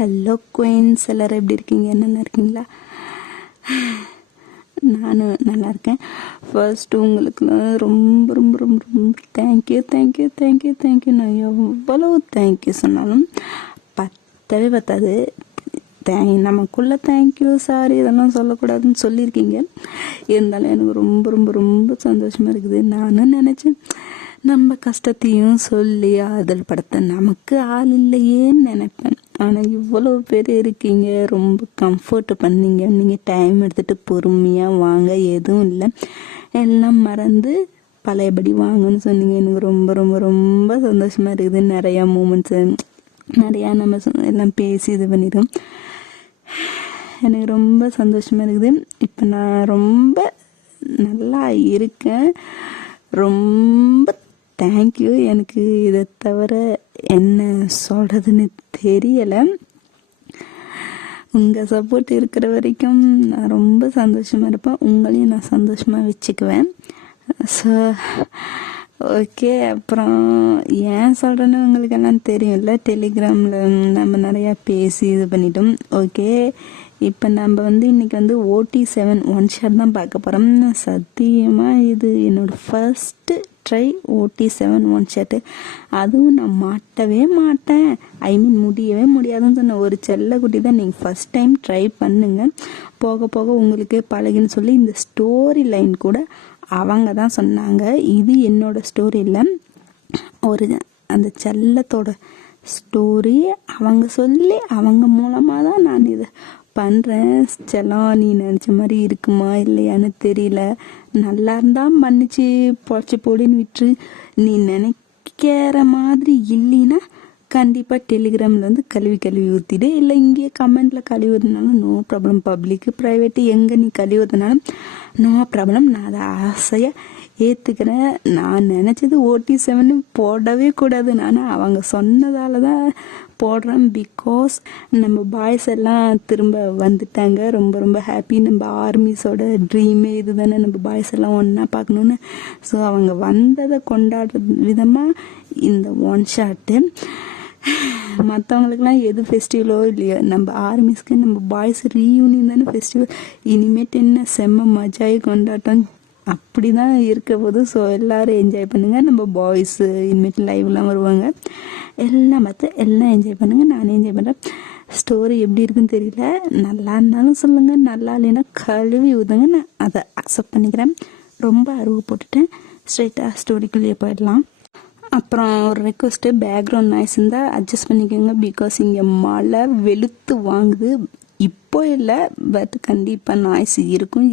Hello queens, எல்லோரும் எப்படி இருக்கீங்க? நல்லா இருக்கீங்களா? நானும் நல்லா இருக்கேன். ஃபர்ஸ்ட்டு உங்களுக்குலாம் ரொம்ப ரொம்ப ரொம்ப ரொம்ப தேங்க்யூ. நான் எவ்வளோ தேங்க்யூ சொன்னாலும் பத்தவே பத்தாது. நமக்குள்ள தேங்க்யூ சாரி இதெல்லாம் சொல்லக்கூடாதுன்னு சொல்லியிருக்கீங்க. இருந்தாலும் எனக்கு ரொம்ப ரொம்ப ரொம்ப சந்தோஷமாக இருக்குது. நானும் நினச்சேன் நம்ம கஷ்டத்தையும் சொல்லி ஆறுதல் படுத்த நமக்கு ஆள் இல்லையேன்னு நினைப்பேன். ஆனால் இவ்வளோ பேர் இருக்கீங்க, ரொம்ப கம்ஃபர்ட் பண்ணீங்க. நீங்கள் டைம் எடுத்துகிட்டு பொறுமையாக வாங்க, எதுவும் இல்லை, எல்லாம் மறந்து பழையபடி வாங்கன்னு சொன்னீங்க. எனக்கு ரொம்ப ரொம்ப ரொம்ப சந்தோஷமாக இருக்குது. நிறையா மூமெண்ட்ஸு, நிறையா நம்ம எல்லாம் பேசி இது பண்ணிடும். எனக்கு ரொம்ப சந்தோஷமாக இருக்குது. இப்போ நான் ரொம்ப நல்லா இருக்கேன். ரொம்ப தேங்க்யூ. எனக்கு இதை தவிர என்ன சொல்கிறதுன்னு தெரியலை. உங்கள் சப்போர்ட் இருக்கிற வரைக்கும் நான் ரொம்ப சந்தோஷமாக இருப்பேன். உங்களையும் நான் சந்தோஷமாக வச்சுக்குவேன். So okay. அப்புறம் ஏன் சொல்கிறேன்னு உங்களுக்கு எல்லாம் தெரியும்ல, டெலிகிராமில் நம்ம நிறையா பேசி இது பண்ணிட்டோம். ஓகே, இப்போ நம்ம இன்றைக்கி OT7 ஒன் ஷாட் தான் பார்க்க போகிறோம். சத்தியமாக இது என்னோடய first try OT7 one shot. அதுவும் நான் மாட்டவே மாட்டேன், முடியவே முடியாதுன்னு சொன்ன ஒரு செல்லக்குட்டி தான். நீங்கள் ஃபஸ்ட் டைம் ட்ரை பண்ணுங்கள், போக போக உங்களுக்கே பழகுன்னு சொல்லி இந்த ஸ்டோரி லைன் கூட அவங்க தான் சொன்னாங்க. இது என்னோட ஸ்டோரி இல்லை, ஒரு அந்த செல்லத்தோட ஸ்டோரி அவங்க சொல்லி அவங்க மூலமாக தான் நான் இதை பண்ணுறேன். செல்லம், நீ நினச்ச மாதிரி இருக்குமா இல்லையான்னு தெரியல, நல்லா இருந்தால் மன்னிச்சு பொழைச்சி போடின்னு விட்டுரு. நீ நினைக்கிற மாதிரி இல்லைன்னா கண்டிப்பாக டெலிகிராமில் கழுவி ஊற்றிடு, இல்லை இங்கேயே கமெண்ட்டில் கழுவி ஊற்றினாலும் நோ ப்ராப்ளம். பப்ளிக்கு ப்ரைவேட்டு எங்கே நீ கழுவி ஊற்றினாலும் நோ ப்ராப்ளம். நான் அதை ஆசையாக ஏற்றுக்கிறேன். நான் நினச்சது OT7 போடவே கூடாது, ஆனால் அவங்க சொன்னதால தான் போடுறேன். பிகாஸ் நம்ம பாய்ஸ் எல்லாம் திரும்ப வந்துட்டாங்க. ரொம்ப ரொம்ப ஹாப்பி. நம்ம ஆர்மிஸோட ட்ரீமே இது தானே, நம்ம பாய்ஸ் எல்லாம் ஒன்றா பார்க்கணுன்னு. ஸோ அவங்க வந்ததை கொண்டாடுற விதமாக இந்த ஒன் ஷாட்டு. மற்றவங்களுக்குலாம் எது ஃபெஸ்டிவலோ இல்லையோ, நம்ம ஆர்மிஸ்க்கு நம்ம பாய்ஸ் ரீயூனியன் தானே ஃபெஸ்டிவல். இனிமேட்டு என்ன செம்ம மஜாயி கொண்டாட்டம் அப்படி தான் இருக்க போது. ஸோ எல்லோரும் என்ஜாய் பண்ணுங்கள். நம்ம பாய்ஸு இனிமேட்டு லைவ்லாம் வருவாங்க, எல்லாம் பார்த்து எல்லாம் என்ஜாய் பண்ணுங்கள். நானும் என்ஜாய் பண்ணுறேன். ஸ்டோரி எப்படி இருக்குன்னு தெரியல, நல்லா இருந்தாலும் சொல்லுங்கள், நல்லா இல்லைன்னா கழுவி ஊதுங்க, நான் அதை அக்செப்ட் பண்ணிக்கிறேன். ரொம்ப அருவு போட்டுட்டேன், ஸ்ட்ரைட்டாக ஸ்டோரிக்குள்ளேயே போயிடலாம். அப்புறம் ஒரு ரெக்வஸ்ட்டு, பேக்ரவுண்ட் நாய்ஸ் இருந்தால் அட்ஜஸ்ட் பண்ணிக்கோங்க. பிகாஸ் இங்கே மழை வெளுத்து வாங்குது. இப்போ இல்லை, பட் கண்டிப்பாக நாய்ஸ் இருக்கும்.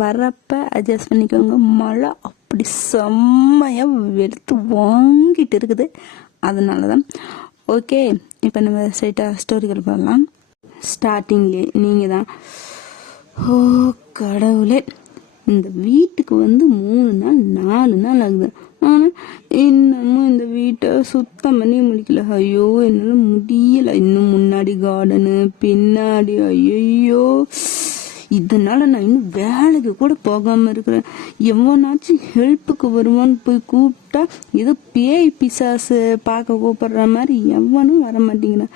வரப்போ அட்ஜஸ்ட் பண்ணிக்கோங்க. மழை அப்படி செம்மையாக வெளுத்து வாங்கிட்டு இருக்குது, அதனால தான். ஓகே, இப்போ நம்ம ஸ்ட்ரைட்டாக ஸ்டோரிகள் போடலாம். ஸ்டார்டிங்லே நீங்கள் தான், ஓ கடவுளே, இந்த வீட்டுக்கு 3 நாள் 4 நாள் ஆகுது, ஆனால் இன்னமும் இந்த வீட்டை சுத்தம் பண்ணி முடிக்கல. ஐயோ என்னால் முடியலை. இன்னும் முன்னாடி கார்டனு, பின்னாடி, ஐயோ இதனால் நான் இன்னும் வேலைக்கு கூட போகாமல் இருக்கிறேன். எவனாச்சும் ஹெல்ப்புக்கு வருவான்னு போய் கூப்பிட்டா ஏதோ பேய் பிசாசு பார்க்க கூப்பிடுற மாதிரி எவனும் வர மாட்டேங்கிறான்.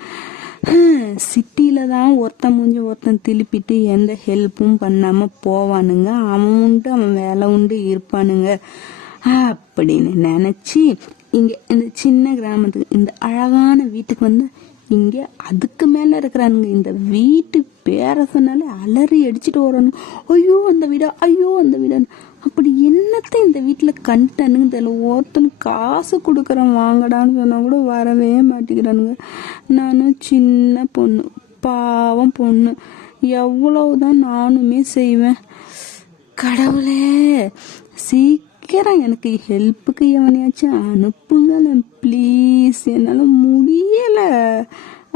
சிட்டியில் தான் ஒருத்தன் திருப்பிட்டு எந்த ஹெல்ப்பும் பண்ணாமல் போவானுங்க. அவன் உண்டு, அவன் வேலை உண்டு இருப்பானுங்க அப்படின்னு நினச்சி இங்கே இந்த சின்ன கிராமத்துக்கு, இந்த அழகான வீட்டுக்கு இங்கே அதுக்கு மேலே இருக்கிறானுங்க. இந்த வீட்டு பேர சொன்னாலே அலறி அடிச்சுட்டு வரானுங்க. ஐயோ அந்த வீடான்னு. அப்படி என்னத்தை இந்த வீட்டில் கண்டானுங்க தெரியல. ஒருத்தனுக்கு காசு கொடுக்குறேன் வாங்கடான்னு சொன்னால் கூட வரவே மாட்டேங்கிறானுங்க. நானும் சின்ன பொண்ணு, பாவம் பொண்ணு, எவ்வளவுதான் நானுமே செய்வேன். கடவுளே சீக்கிரம் எனக்கு ஹெல்ப்புக்கு எவனையாச்சும் அனுப்புங்களேன் ப்ளீஸ், என்னால் முடியலை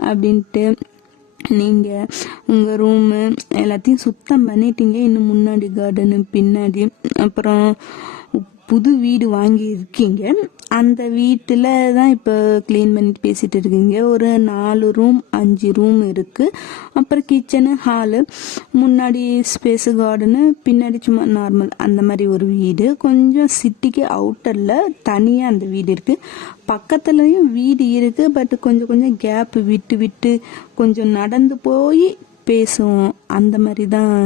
அப்படின்ட்டு. நீங்கள் உங்கள் ரூமு எல்லாத்தையும் சுத்தம் பண்ணிட்டீங்க. இன்னும் முன்னாடி கார்டனு, பின்னாடி, அப்புறம் புது வீடு வாங்கி இருக்கீங்க, அந்த வீட்டில் தான் இப்போ க்ளீன் பண்ணிட்டு பேசிகிட்டு இருக்கீங்க. ஒரு 4 ரூம் 5 ரூம் இருக்குது. அப்புறம் கிச்சனு, ஹாலு, முன்னாடி ஸ்பேஸு, கார்டனு, பின்னாடி சும்மா நார்மல் அந்த மாதிரி ஒரு வீடு. கொஞ்சம் சிட்டிக்கு அவுட்டரில் தனியாக அந்த வீடு இருக்குது. பக்கத்துலேயும் வீடு இருக்குது, பட் கொஞ்சம் கொஞ்சம் கேப்பு விட்டு விட்டு கொஞ்சம் நடந்து போய் பேசுவோம். அந்த மாதிரி தான்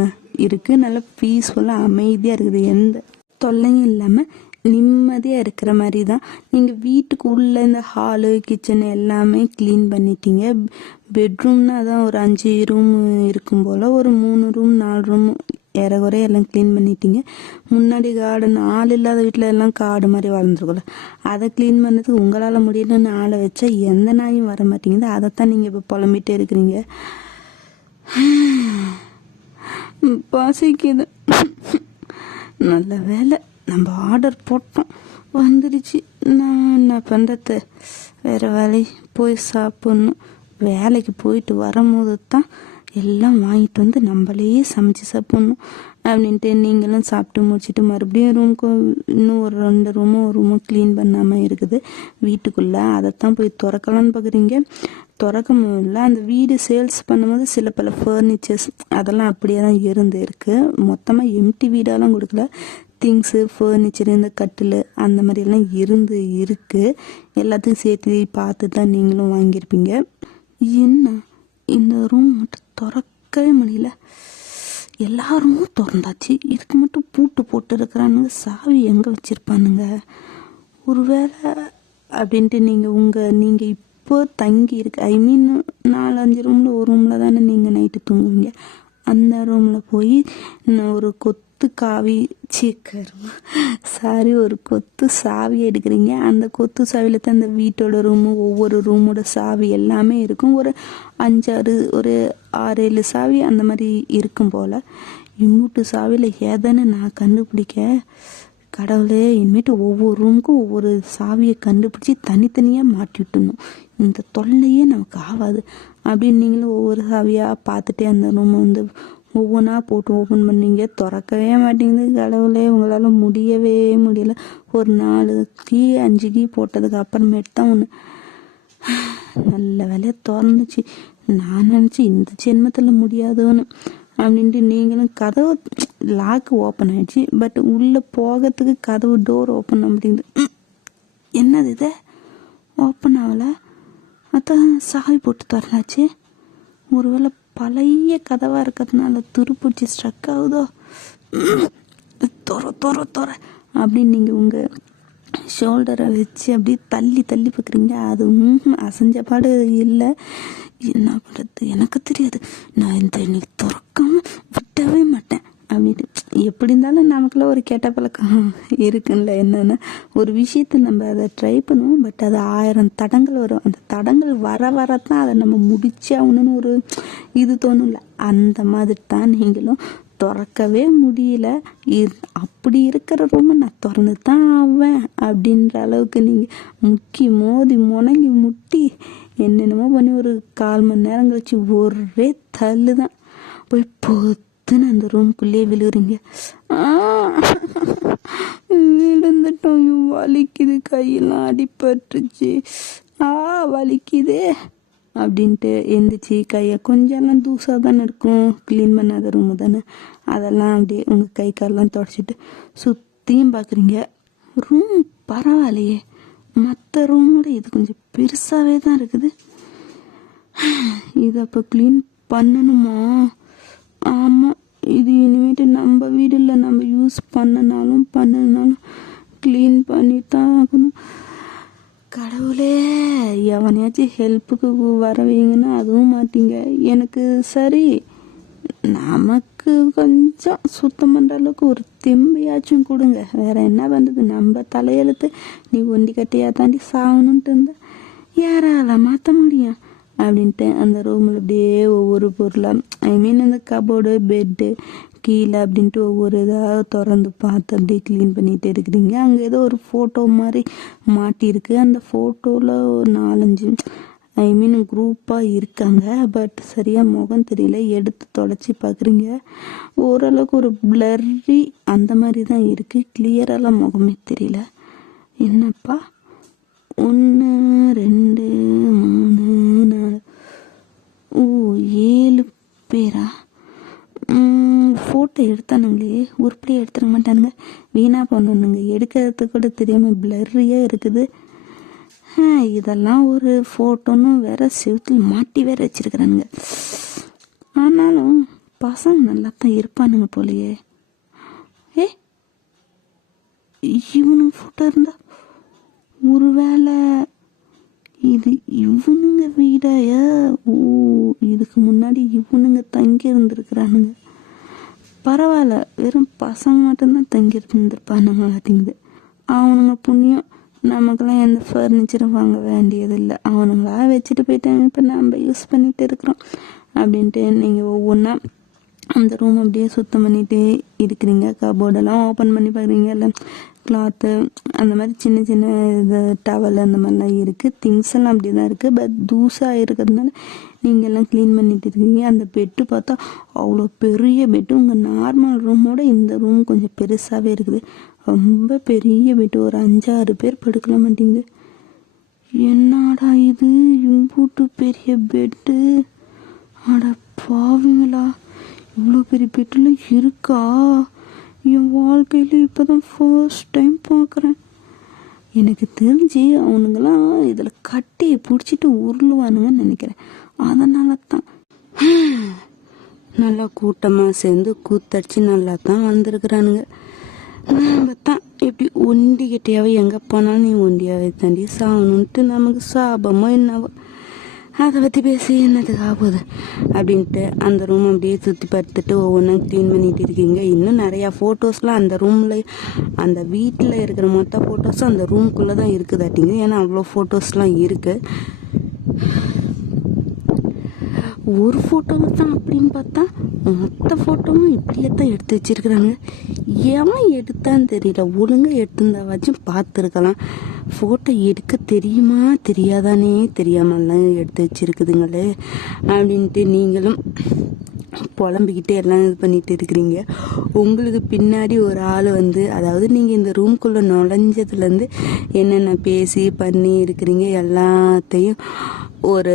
இருக்குது. நல்லா பீஸ்ஃபுல்லாக அமைதியாக இருக்குது, எந்த தொல்லையும் இல்லாமல் நிம்மதியாக இருக்கிற மாதிரி தான். நீங்கள் வீட்டுக்கு உள்ளே இந்த ஹாலு கிச்சன் எல்லாமே க்ளீன் பண்ணிட்டீங்க. பெட்ரூம்னா தான் ஒரு 5 ரூம் இருக்கும் போல், ஒரு 3 ரூம் 4 ரூம் ஏறக்குறைய எல்லாம் க்ளீன் பண்ணிட்டீங்க. முன்னாடி கார்டன், ஆள் இல்லாத வீட்டில் எல்லாம் காடு மாதிரி வளர்ந்துருக்கும்ல, அதை க்ளீன் பண்ணதுக்கு உங்களால் முடியலன்னு ஆளை வச்சா எந்த நாயும் வர மாட்டேங்குது. அதைத்தான் நீங்கள் இப்போ புலம்பிட்டே இருக்கிறீங்க. பசிக்குது. நல்ல வேலை நம்ம ஆர்டர் போட்டோம், வந்துடுச்சு. நான் என்ன பண்ணுறது, வேறு வேலை போய் சாப்பிட்ணும். வேலைக்கு போயிட்டு வரும்போது தான் எல்லாம் வாங்கிட்டு வந்து நம்மளே சமைச்சு சாப்பிட்ணும் அப்படின்ட்டு நீங்களும் சாப்பிட்டு முடிச்சுட்டு மறுபடியும் ரூமுக்கு இன்னும் ஒரு 2 ரூமும் ஒரு ரூமும் க்ளீன் பண்ணாமல் இருக்குது வீட்டுக்குள்ளே. அதைத்தான் போய் திறக்கலான்னு பார்க்குறீங்க, திறக்க முடியல. அந்த வீடு சேல்ஸ் பண்ணும்போது சில பல ஃபர்னிச்சர்ஸ் அதெல்லாம் அப்படியே தான் இருக்குது. மொத்தமாக எம்டி வீடாலாம் கொடுக்கல, திங்ஸு, ஃபர்னிச்சர், இந்த கட்டில் அந்த மாதிரியெல்லாம் இருக்குது. எல்லாத்தையும் சேர்த்து பார்த்து தான் நீங்களும் வாங்கியிருப்பீங்க. என்ன இந்த ரூம் மட்டும் திறக்கவே முடியல. எல்லா ரூமும் திறந்தாச்சு, இதுக்கு மட்டும் பூட்டு போட்டு இருக்கிறானுங்க. சாவி எங்கே வச்சுருப்பானுங்க ஒருவேளை அப்படின்ட்டு நீங்கள் இப்போ தங்கி இருக்கு, ஐ மீன் 4-5 ரூமில் ஒரு ரூமில் தானே நீங்கள் நைட்டு தூங்குவீங்க. அந்த ரூமில் போய் ஒரு ஒரு கொத்து சாவி எடுக்கிறீங்க. அந்த கொத்து சாவியில் தான் அந்த வீட்டோட ரூமு, ஒவ்வொரு ரூமோட சாவி எல்லாமே இருக்கும். ஒரு 6-7 சாவி அந்த மாதிரி இருக்கும் போல். இம்மூட்டு சாவியில் எதன்னு நான் கண்டுபிடிக்க, கடவுளே, இனிமேட்டு ஒவ்வொரு ரூமுக்கும் ஒவ்வொரு சாவியை கண்டுபிடிச்சி தனித்தனியாக மாட்டி விட்டுணும். இந்த தொல்லையே நமக்கு ஆகாது அப்படின்னு நீங்களும் ஒவ்வொரு சாவியாக பார்த்துட்டே அந்த ரூமை வந்து ஒவ்வொன்றா போட்டு ஓப்பன் பண்ணீங்க. திறக்கவே மாட்டேங்குது. கடவுளே, உங்களால் முடியவே முடியல. ஒரு 4 கீ 5 கீ போட்டதுக்கு அப்புறமேட்டு தான் ஒன்று நல்ல வேலையை திறந்துச்சு. நான் நினச்சி இந்த ஜென்மத்தில் முடியாதோன்னு அப்படின்ட்டு நீங்களும் கதவு லாக்கு ஓப்பன் ஆயிடுச்சு, பட் உள்ளே போகிறதுக்கு கதவு டோர் ஓப்பன் அப்படிங்குது. என்னது இது ஓப்பன் ஆகலை? அதான் சாவி போட்டு திறனாச்சு. ஒருவேளை பழைய கதவாக இருக்கிறதுனால துருப்பிடிச்சி ஸ்ட்ரக் ஆகுதோ. தொற அப்படின்னு நீங்கள் உங்கள் ஷோல்டரை வச்சு அப்படியே தள்ளி தள்ளி பார்க்குறீங்க. அது அசைஞ்ச பாடு இல்லை. என்ன பண்ணுறது எனக்கு தெரியாது. நான் இன்னைக்கு திறக்காம விட்டவே மாட்டேன் அப்படின்ட்டு. எப்படி இருந்தாலும் நமக்குள்ள ஒரு கெட்ட பழக்கம் இருக்குல்ல. என்னென்னா, ஒரு விஷயத்தை நம்ம அதை ட்ரை பண்ணுவோம், பட் அது 1000 தடங்கள் வரும். அந்த தடங்கள் வரத்தான் அதை நம்ம முடிச்சாகணுன்னு ஒரு இது தோணும்ல. அந்த மாதிரி தான் நீங்களும் திறக்கவே முடியல. அப்படி இருக்கிற ரூமை நான் திறந்து தான் ஆவேன் அப்படின்ற அளவுக்கு நீங்கள் மோதி முணங்கி முட்டி என்னென்னமோ பண்ணி ஒரு 1/4 மணி நேரம் கழிச்சு ஒரே தள்ளு தான் போய் பொத்துன்னு அந்த ரூம்குள்ளேயே விழுகுறீங்க. விழுந்துட்டோம், வலிக்குது, கையெல்லாம் அடிபட்டுருச்சு, வலிக்குதே அப்படின்ட்டு எந்திரிச்சு கையை கொஞ்சம்லாம் தூசாக தானே இருக்கும், க்ளீன் பண்ணாத ரூமு தானே, அதெல்லாம் அப்படியே உங்கள் கை காலெலாம் தொடச்சிட்டு சுற்றியும் பார்க்குறீங்க. ரூம் பரவாயில்லையே, மற்ற ரூமோட இது கொஞ்சம் பெருசாகவே தான் இருக்குது. இதை அப்போ க்ளீன் பண்ணணுமா? ஆமாம், இது இனிமேட்டு நம்ம வீடில் நம்ம யூஸ் பண்ணனாலும் க்ளீன் பண்ணி தான் ஆகணும். கடவுளே, எவனையாச்சும் ஹெல்ப்புக்கு வரவீங்கன்னா அதுவும் மாட்டீங்க. எனக்கு சரி, நமக்கு கொஞ்சம் சுத்தம் பண்ணுற அளவுக்கு ஒரு தெம்பையாச்சும் கொடுங்க. வேற என்ன பண்ணுறது, நம்ம தலையெழுத்து. நீ ஒண்டி கட்டையாக தாண்டி சாகணுன்ட்டு இருந்தா யாரால மாற்ற முடியும் அப்படின்ட்டு அந்த ரூமில் அப்படியே ஒவ்வொரு பொருளாக, ஐ மீன் இந்த கபோர்டு, பெட்டு, கீழே அப்படின்ட்டு ஒவ்வொரு இதாக திறந்து பார்த்து அப்படியே க்ளீன் பண்ணிகிட்டே இருக்கிறீங்க. அங்கே ஏதோ ஒரு ஃபோட்டோ மாதிரி மாட்டியிருக்கு. அந்த ஃபோட்டோவில் ஒரு 4-5 ஐ மீன் குரூப்பாக இருக்காங்க. பட் சரியாக முகம் தெரியல. எடுத்து தொடச்சி பார்க்குறீங்க, ஓரளவுக்கு ஒரு பிளர்ரி அந்த மாதிரி தான் இருக்குது. கிளியரெல்லாம் முகமே தெரியல. என்னப்பா 1 2 3 4 ஓ 7 பேரா? ஃபோட்டோ எடுத்தானுங்களே, உருப்படியாக எடுத்துட மாட்டானுங்க, வீணாக பண்ணணுங்க. எடுக்கிறது கூட தெரியாமல் பிளர்ரியாக இருக்குது. இதெல்லாம் ஒரு ஃபோட்டோன்னு வேற செவுத்தில் மாட்டி வேற வச்சிருக்கிறானுங்க. ஆனாலும் பசங்க நல்லா தான் இருப்பானுங்க போலையே. இவனுங்க ஃபோட்டோ இருந்தா ஒருவேளை இது இவனுங்க வீடாயா? ஓ, இதுக்கு முன்னாடி இவனுங்க தங்கி இருந்திருக்கிறானுங்க. பரவாயில்ல, வெறும் பசங்க மட்டும்தான் தங்கி இருந்திருப்பானுங்க அப்படிங்குது. அவனுங்க புண்ணியம், நமக்கெல்லாம் எந்த ஃபர்னிச்சரும் வாங்க வேண்டியதில்லை. அவனுங்களா வச்சுட்டு போயிட்டாங்க, இப்போ நம்ம யூஸ் பண்ணிட்டு இருக்கிறோம் அப்படின்ட்டு. நீங்கள் ஒவ்வொன்றா அந்த ரூம் அப்படியே சுத்தம் பண்ணிகிட்டே இருக்கிறீங்க. கபோர்டெல்லாம் ஓப்பன் பண்ணி பார்க்குறீங்க, இல்லை கிளாத்து அந்த மாதிரி சின்ன சின்ன இது டவல் அந்த மாதிரிலாம் இருக்குது. திங்ஸ் எல்லாம் அப்படி தான் இருக்குது. பட் தூசாக இருக்கிறதுனால நீங்கள் எல்லாம் க்ளீன் பண்ணிட்டு இருக்கீங்க. அந்த பெட்டு பார்த்தா அவ்வளோ பெரிய பெட்டு. உங்கள் நார்மல் ரூமோட இந்த ரூம் கொஞ்சம் பெருசாகவே இருக்குது. ரொம்ப பெரிய பெட்டு, ஒரு 5-6 பேர் படுக்கல மாட்டேங்குது. என்னடா இது இம்பூட்டு பெரிய பெட்டு? அட பாவீங்களா, இவ்வளோ பெரிய பெட்டுலாம் இருக்கா? என் வாழ்க்கையில் இப்போ தான் ஃபர்ஸ்ட் டைம் பார்க்குறேன். எனக்கு தெரிஞ்சு அவனுங்கெல்லாம் இதில் கட்டி பிடிச்சிட்டு உருளுவானுங்கன்னு நினைக்கிறேன். அதனால தான் நல்லா கூட்டமாக சேர்ந்து கூத்தடிச்சு நல்லா தான் வந்திருக்கிறானுங்க. நம்ம தான் எப்படி ஒண்டிக்கிட்டேயாவே எங்கே போனாலும் நீ ஒண்டியாவே தாண்டி சாகணுன்ட்டு நமக்கு சாபமோ என்னவோ. அதை பற்றி பேசி என்னதுக்கு ஆகுது அப்படின்ட்டு அந்த ரூம் அப்படியே சுற்றி பார்த்துட்டு ஒவ்வொன்றா க்ளீன் பண்ணிட்டு இருக்கீங்க. இன்னும் நிறையா ஃபோட்டோஸ்லாம் அந்த ரூமில், அந்த வீட்டில் இருக்கிற மொத்த ஃபோட்டோஸும் அந்த ரூம்குள்ளே தான் இருக்குதாட்டிங்க. ஏன்னா அவ்வளோ ஃபோட்டோஸ்லாம் இருக்குது. ஒரு ஃபோட்டோவில் தான் அப்படின்னு பார்த்தா மொத்த ஃபோட்டோவும் இப்படியே தான் எடுத்து வச்சிருக்கிறாங்க. எவன் எடுத்தான்னு தெரியல. ஒழுங்காக எடுத்திருந்தாவாச்சும் பார்த்துருக்கலாம். ஃபோட்டோ எடுக்க தெரியுமா தெரியாதானே தெரியாமலாம் எடுத்து வச்சிருக்குதுங்களே அப்படின்ட்டு நீங்களும் புலம்பிக்கிட்டே எல்லாம் இது பண்ணிட்டு இருக்கிறீங்க. உங்களுக்கு பின்னாடி ஒரு ஆள் வந்து, அதாவது நீங்கள் இந்த ரூம்குள்ளே நுழைஞ்சதுலேருந்து என்னென்ன பேசி பண்ணி இருக்கிறீங்க எல்லாத்தையும் ஒரு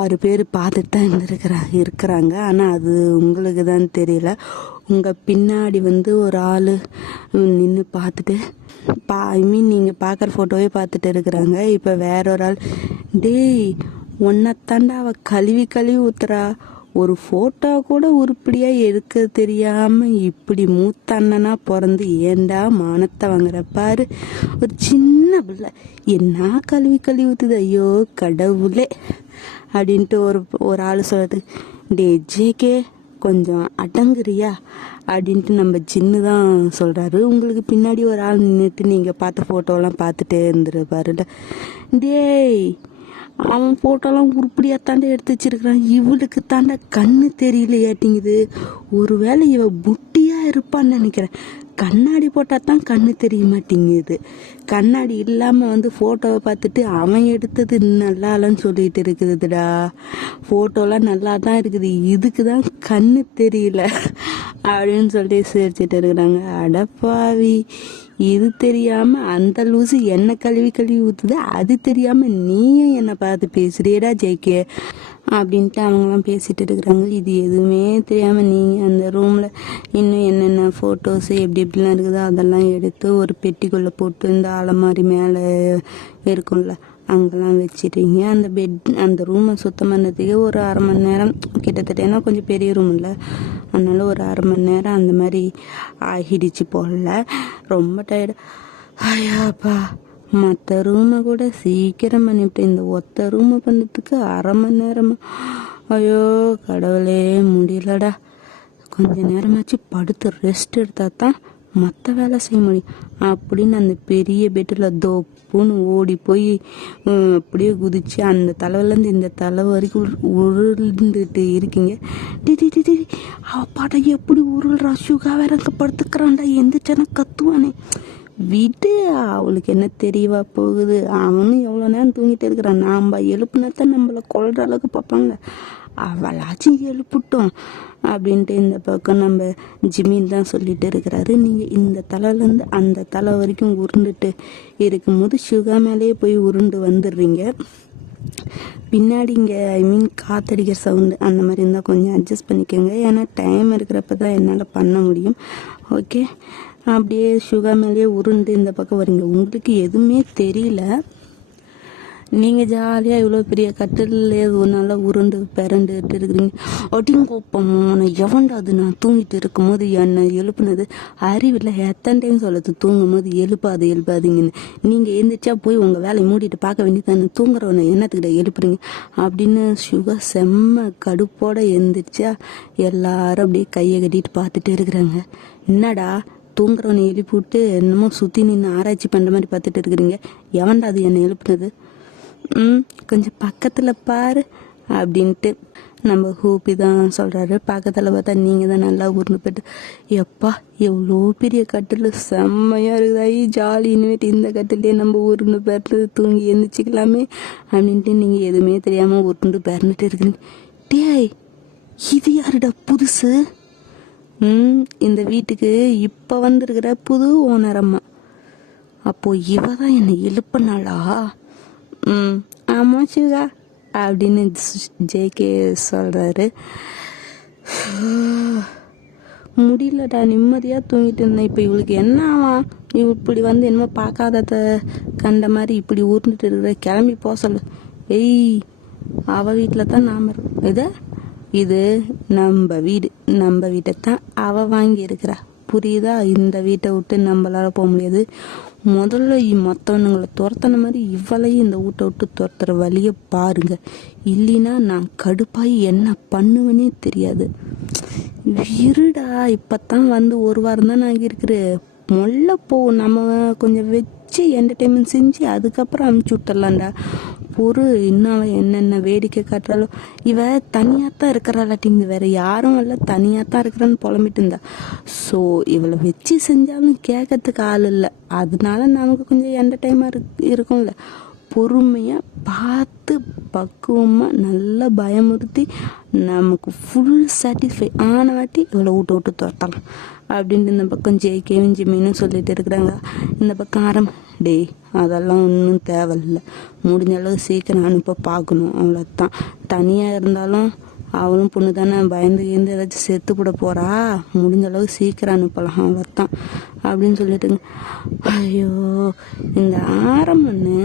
6 பேர் பார்த்துட்டு தான் இருக்கிறாங்க. ஆனால் அது உங்களுக்கு தான் தெரியல. உங்கள் பின்னாடி வந்து ஒரு ஆள் நின்று பார்த்துட்டு ஐ மீன் நீங்கள் பார்க்குற ஃபோட்டோவே பார்த்துட்டு இருக்கிறாங்க. இப்போ வேற ஒரு ஆள், டேய் ஒன்னத்தாண்டா அவள் கழுவி கழுவி ஊத்துறா, ஒரு ஃபோட்டோ கூட உருப்படியாக எடுக்க தெரியாமல் இப்படி மூத்த அண்ணனா பிறந்து ஏண்டா மானத்தை வாங்குற பாரு, ஒரு சின்ன பிள்ளை என்ன கழுவி கழுவி ஊற்றுது, ஐயோ கடவுளே அப்படின்ட்டு ஒரு ஆள் சொல்கிறது, டே ஜேகே கொஞ்சம் அடங்குறியா அப்படின்ட்டு நம்ம ஜின்னு தான் சொல்கிறாரு. உங்களுக்கு பின்னாடி ஒரு ஆள் நின்றுட்டு நீங்கள் பார்த்த ஃபோட்டோலாம் பார்த்துட்டே இருந்துருப்பாருல, டேய் அவன் ஃபோட்டோலாம் உருப்படியாக தாண்டா எடுத்து வச்சிருக்கிறான், இவளுக்கு தாண்டா கண்ணு தெரியலையாட்டிங்குது, ஒருவேளை இவ புட்டியாக இருப்பான்னு நினைக்கிறேன், கண்ணாடி போட்டால் தான் கண்ணு தெரிய மாட்டேங்குது, கண்ணாடி இல்லாமல் வந்து ஃபோட்டோவை பார்த்துட்டு அவன் எடுத்தது நல்லா இல்லைன்னு சொல்லிட்டு இருக்குதுடா, ஃபோட்டோலாம் நல்லா தான் இருக்குது, இதுக்கு தான் கண்ணு தெரியல அப்படின்னு சொல்லிட்டு சிரிச்சிட்டு இருக்கிறாங்க. அடப்பாவி, இது தெரியாமல் அந்த லூசு என்ன கழுவி கழுவி ஊற்றுது, அது தெரியாமல் நீயும் என்னை பார்த்து பேசுறியடா ஜெய்கே அப்படின்ட்டு அவங்களாம் பேசிகிட்டு இருக்கிறாங்க. இது எதுவுமே தெரியாமல் நீங்கள் அந்த ரூமில் இன்னும் என்னென்ன ஃபோட்டோஸு எப்படி எப்படிலாம் இருக்குதோ அதெல்லாம் எடுத்து ஒரு பெட்டிக்குள்ளே போட்டு இந்த அலமாரி மேலே இருக்கும்ல அங்கெல்லாம் வச்சிட்டீங்க. அந்த அந்த ரூமை சுத்தம் பண்ணுறதுக்கு ஒரு 1/2 மணி நேரம் கிட்டத்தட்ட, ஏன்னா கொஞ்சம் பெரிய ரூம் இல்லை, அதனால ஒரு 1/2 மணி நேரம் அந்த மாதிரி ஆகிடுச்சு போடல. ரொம்ப டயர்டு. ஐயாப்பா, மற்ற ரூமை கூட சீக்கிரம் பண்ணிவிட்டேன், இந்த ஒத்த ரூமை பண்ணுறதுக்கு 1/2 மணி நேரமா? ஐயோ கடவுளே முடியலடா, கொஞ்ச நேரமாச்சு படுத்து ரெஸ்ட் எடுத்தால் தான் மற்ற வேலை செய்ய முடியும் அப்படின்னு அந்த பெரிய பெட்டில் தோப்புன்னு ஓடி போய் அப்படியே குதிச்சு அந்த தலைவிலேருந்து இந்த தலை வரைக்கும் உருண்டுட்டு இருக்கீங்க. டி அவ பாட்டை எப்படி உருள்றா, சுகா வேற அங்கே படுத்துக்கிறான்டா, எந்திரிச்சானா கத்துவானே, விட்டு, அவளுக்கு என்ன தெரியவா போகுது, அவனும் எவ்வளோ நேரம் தூங்கிட்டு இருக்கிறான், நாம் எழுப்புனத்தான் நம்மளை கொல்ற அளவுக்கு பார்ப்பாங்க, அவளாச்சும் எழுப்பிட்டோம் அப்படின்ட்டு இந்த பக்கம் நம்ம ஜிமின் தான் சொல்லிட்டு இருக்கிறாரு. நீங்கள் இந்த தலையிலேருந்து அந்த தலை வரைக்கும் உருண்டுட்டு இருக்கும்போது சுகா மேலேயே போய் உருண்டு வந்துடுறீங்க. பின்னாடி இங்கே காற்றடிக்கிற சவுண்டு அந்த மாதிரி இருந்தால் கொஞ்சம் அட்ஜஸ்ட் பண்ணிக்கோங்க, ஏன்னா டைம் இருக்கிறப்ப தான் என்னால் பண்ண முடியும். ஓகே, அப்படியே சுகா மேலேயே உருண்டு இந்த பக்கம் வரீங்க. உங்களுக்கு எதுவுமே தெரியல, நீங்கள் ஜாலியாக இவ்வளோ பெரிய கட்டிலே நல்லா உருண்டு பிறண்டுட்டு இருக்கிறீங்க. ஒட்டிங்கோப்பமான எவன்டா அது நான் தூங்கிட்டு இருக்கும் போது என்னை எழுப்புனது, அறிவில்லை எத்தனை டைம் சொல்லுது தூங்கும் போது எழுப்பாதீங்கன்னு. நீங்கள் எழுந்திரிச்சா போய் உங்கள் வேலையை மூடிட்டு பார்க்க வேண்டியதானே, தூங்குறவனை என்னத்துக்கிட்ட எழுப்புறீங்க அப்படின்னு சுகா செம்ம கடுப்போட எழுந்திரிச்சா எல்லாரும் அப்படியே கையை கட்டிட்டு பார்த்துட்டு இருக்கிறாங்க. என்னடா தூங்குறவனை எழுப்பி விட்டு என்னமோ சுற்றி நின்று ஆராய்ச்சி பண்ணுற மாதிரி பார்த்துட்டு இருக்கிறீங்க, எவன்டா அது என்னை எழுப்புனது, கொஞ்சம் பக்கத்தில் பாரு அப்படின்ட்டு நம்ம ஹூப்பி தான் சொல்கிறாரு. பக்கத்தில் பார்த்தா நீங்கள் தான் நல்லா உருண்டு போய்ட்டு, எப்பா எவ்வளோ பெரிய கட்டில் செம்மையாக இருக்குதாயி, ஜாலி, இனிமேட்டு இந்த கட்டிலே நம்ம உருண்டு பேர்ந்து தூங்கி எழுந்திரிச்சிக்கலாமே அப்படின்ட்டு நீங்கள் எதுவுமே தெரியாமல் உருண்டு பேர்ந்துட்டு இருக்கிறீங்க. டேய், இது யாருடா புதுசு, இந்த வீட்டுக்கு இப்போ வந்திருக்கிற புது ஓனர் அம்மா, அப்போது இவ தான் என்னை எழுப்பினாளா, ஆமாம் சிவா அப்படின்னு ஜேகே சொல்கிறாரு. முடியலடா, நிம்மதியாக தூங்கிட்டு இருந்தேன், இப்போ இவளுக்கு என்ன ஆவான், இப்படி வந்து என்னமோ பார்க்காதத கண்ட மாதிரி இப்படி ஊர்ந்துட்டு இருக்கிற, கிளம்பி போக சொல்லு. ஏய், அவள் வீட்டில் தான் நாம் இருக்கோம், இது நம்ம வீடு, நம்ம வீட்டை தான் அவள் வாங்கி இருக்கிறா, புரியுதா, இந்த வீட்டை விட்டு நம்மளால போக முடியாது. முதல்ல மற்றவனுங்களை துரத்தின மாதிரி இவளையும் இந்த வீட்டை விட்டு துரத்துற வழியை பாருங்க, இல்லைன்னா நான் கடுப்பாகி என்ன பண்ணுவேனே தெரியாது. இருடா, இப்போத்தான் வந்து ஒரு வாரம் தான் நான் இருக்கிறேன், மொல்ல போ, நம்ம கொஞ்சம் வச்சு என்டர்டெயின்மெண்ட் செஞ்சு அதுக்கப்புறம் அமுச்சு விட்டுறலாம்டா. இன்னும் அவன் என்னென்ன வேடிக்கை காட்டுறாளோ, இவ தனியாக தான் இருக்கிறாளாட்டிங்க, வேற யாரும் இல்லை, தனியாக தான் இருக்கிறான்னு புலம்பிட்டு இருந்தா. ஸோ இவளை வச்சு செஞ்சாலும் கேட்கறதுக்கு ஆள் இல்லை, அதனால நமக்கு கொஞ்சம் என்டர்டைமாக இருக்கும்ல. பொறுமையாக பார்த்து பக்குவமாக நல்லா பயமுறுத்தி நமக்கு ஃபுல் சாட்டிஸ்ஃபை ஆன வாட்டி இவளை விட்டு துரத்தலாம் அப்படின்ட்டு இந்த பக்கம் ஜேகேவும் ஜிம்மின்னு சொல்லிட்டு இருக்கிறாங்க. இந்த பக்கம் டேய், அதெல்லாம் ஒன்றும் தேவையில்லை, முடிஞ்ச அளவு சீக்கிரம் அனுப்ப பார்க்கணும், அவ்வளோதான். தனியாக இருந்தாலும் அவளும் பொண்ணு தானே, பயந்து ஏதாச்சும் செத்து போட போகிறா, முடிஞ்ச அளவு சீக்கிரம் அனுப்பலாம், அவ்வளோதான் அப்படின்னு சொல்லிட்டுங்க. ஐயோ, இந்த ஆரம்பன்னு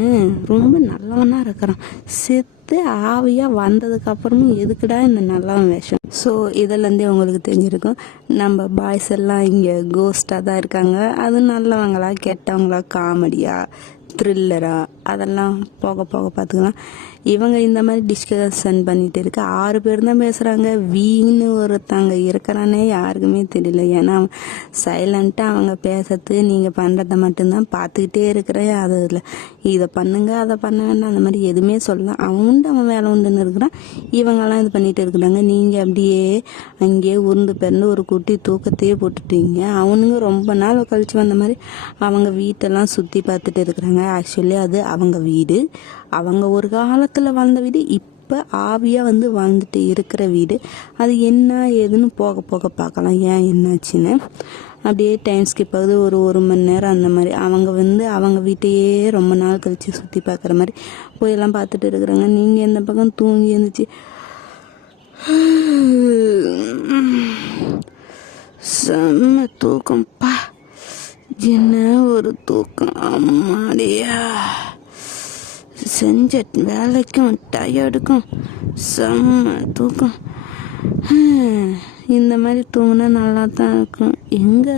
ரொம்ப நல்லவனாக இருக்கிறான், செத்து ஆவியாக வந்ததுக்கப்புறமும் எதுக்குடா இந்த நல்லவன் வேஷம். ஸோ இதிலேருந்தே உங்களுக்கு தெரிஞ்சிருக்கும், நம்ம பாய்ஸ் எல்லாம் இங்கே கோஸ்டாக தான் இருக்காங்க, அது நல்லவங்களா கெட்டவங்களா காமெடியா த்ரில்லரா அதெல்லாம் போக போக பார்த்துக்கலாம். இவங்க இந்த மாதிரி டிஸ்கஷன் பண்ணிட்டு இருக்க 6 பேர் தான் பேசுகிறாங்க. வீன்னு ஒருத்தங்க இருக்கிறானே யாருக்குமே தெரியல, ஏன்னா சைலண்ட்டாக அவங்க பேசுறது நீங்கள் பண்ணுறத மட்டும்தான் பார்த்துக்கிட்டே இருக்கிறேன். அதில் இதை பண்ணுங்க அதை பண்ண வேண்டாம் அந்த மாதிரி எதுவுமே சொல்லலாம், அவன் உண்டு அவன் வேலை உண்டுன்னு இருக்கிறான். இவங்கெல்லாம் இது பண்ணிட்டு இருக்கிறாங்க, நீங்கள் அப்படியே அங்கேயே உருந்து பிறந்து ஒரு குட்டி தூக்கத்தையே போட்டுட்டீங்க. அவனுங்க ரொம்ப நாள் கழிச்சு வந்த மாதிரி அவங்க வீட்டெல்லாம் சுற்றி பார்த்துட்டு இருக்கிறாங்க. ஆக்சுவலி அது அவங்க வீடு, அவங்க ஒரு காலத்தில் வாழ்ந்த வீடு, இப்போ ஆவியாக வந்து வாழ்ந்துட்டு இருக்கிற வீடு. அது என்ன ஏதுன்னு போக போக பார்க்கலாம், ஏன் என்னாச்சுன்னு. அப்படியே டைம் ஸ்கிப் ஆகுது, ஒரு மணி நேரம் அந்த மாதிரி. அவங்க வந்து அவங்க வீட்டையே ரொம்ப நாள் கழித்து சுற்றி பார்க்குற மாதிரி போயெல்லாம் பார்த்துட்டு இருக்கிறாங்க. நீங்கள் எந்த பக்கம் தூங்கி இருந்துச்சு, செம்ம தூக்கம்ப்பா, என்ன ஒரு தூக்கம், அம்மாடியா, செஞ்ச வேலைக்கும் டயர்டுக்கும் செம்ம தூக்கம். இந்த மாதிரி தூங்கினா நல்லா தான் இருக்கும். எங்கே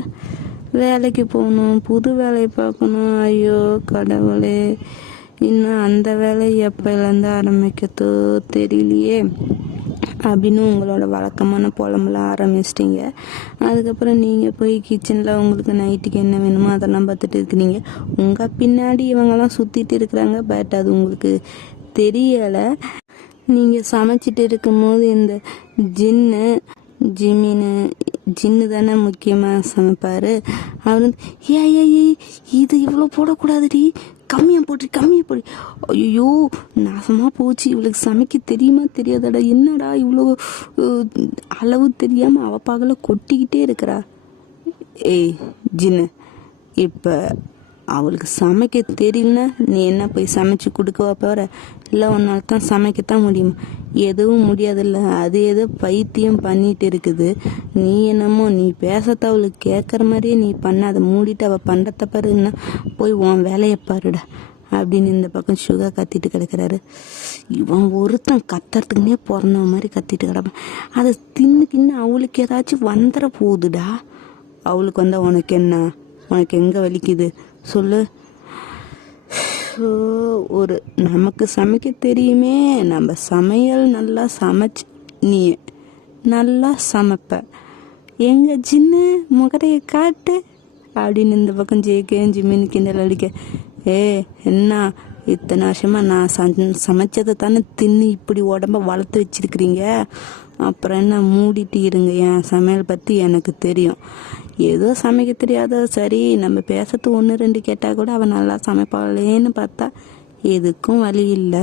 வேலைக்கு போகணும், புது வேலையை பார்க்கணும், ஐயோ கடவுளே, இன்னும் அந்த வேலையை எப்போலேருந்து ஆரம்பிக்கிறதோ தெரியலையே அப்படின்னு உங்களோட வழக்கமான புலம்பெல்லாம் ஆரம்பிச்சிட்டிங்க. அதுக்கப்புறம் நீங்கள் போய் கிச்சனில் உங்களுக்கு நைட்டுக்கு என்ன வேணுமோ அதெல்லாம் பார்த்துட்டு இருக்கிறீங்க. உங்கள் பின்னாடி இவங்கெல்லாம் சுற்றிட்டு இருக்கிறாங்க, பட் அது உங்களுக்கு தெரியலை. நீங்கள் சமைச்சிட்டு இருக்கும்போது இந்த ஜின்னு ஜின்னு தானே முக்கியமாக சமைப்பார். அவர் வந்து ஏய் இது இவ்வளோ போடக்கூடாதுடி, கம்மியாக போடு. ஐயோ நாசமாக போச்சு, இவளுக்கு சமைக்க தெரியுமா தெரியாதாடா, என்னடா இவ்வளோ அளவு தெரியாமல் அவ பகல கொட்டிக்கிட்டே இருக்கிறா. ஏய் ஜின்னு, இப்போ அவளுக்கு சமைக்க தெரியலன்னா நீ என்ன போய் சமைச்சு கொடுக்கவா போகிற? இல்லை உன்னால தான் சமைக்கத்தான் முடியும். எதுவும் முடியாதில்ல, அது ஏதோ பைத்தியம் பண்ணிட்டு இருக்குது. நீ என்னமோ நீ பேசத்தான் அவளுக்கு கேட்குற மாதிரியே நீ பண்ண, அதை மூடிட்டு அவள் பண்ணுறத பாருன்னா போய் உன் வேலையை பாருடா அப்படின்னு இந்த பக்கம் சுகா கத்திட்டு கிடக்கிறாரு. இவன் ஒருத்தன் கத்துறதுக்குன்னே பிறந்த மாதிரி கத்திட்டு கிடப்பான். அதை தின்னு அவளுக்கு ஏதாச்சும் வந்துட போகுதுடா. அவளுக்கு வந்தால் உனக்கு என்ன, உனக்கு எங்கே வலிக்குது சொல்லு. ஒரு நமக்கு சமைக்க தெரியுமே, நம்ம சமையல் நல்லா சமைச்சு நீ நல்லா சமைப்ப, எங்க ஜின்னு முகரையை காட்டு அப்படின்னு இந்த பக்கம் ஜேகேன் ஜிம்மின்னு கிண்டல் அடிக்க. என்ன இத்தனை வருஷமா நான் சமைச்சதை தானே தின்னு இப்படி உடம்ப வளர்த்து வச்சிருக்கிறீங்க, அப்புறம் என்ன மூடிட்டு இருங்க. என் சமையல் பற்றி எனக்கு தெரியும். ஏதோ சமைக்க தெரியாத சரி, நம்ம பேசுறது 1-2 கேட்டால் கூட அவன் நல்லா சமைப்பாளேன்னு பார்த்தா எதுக்கும் வழி இல்லை.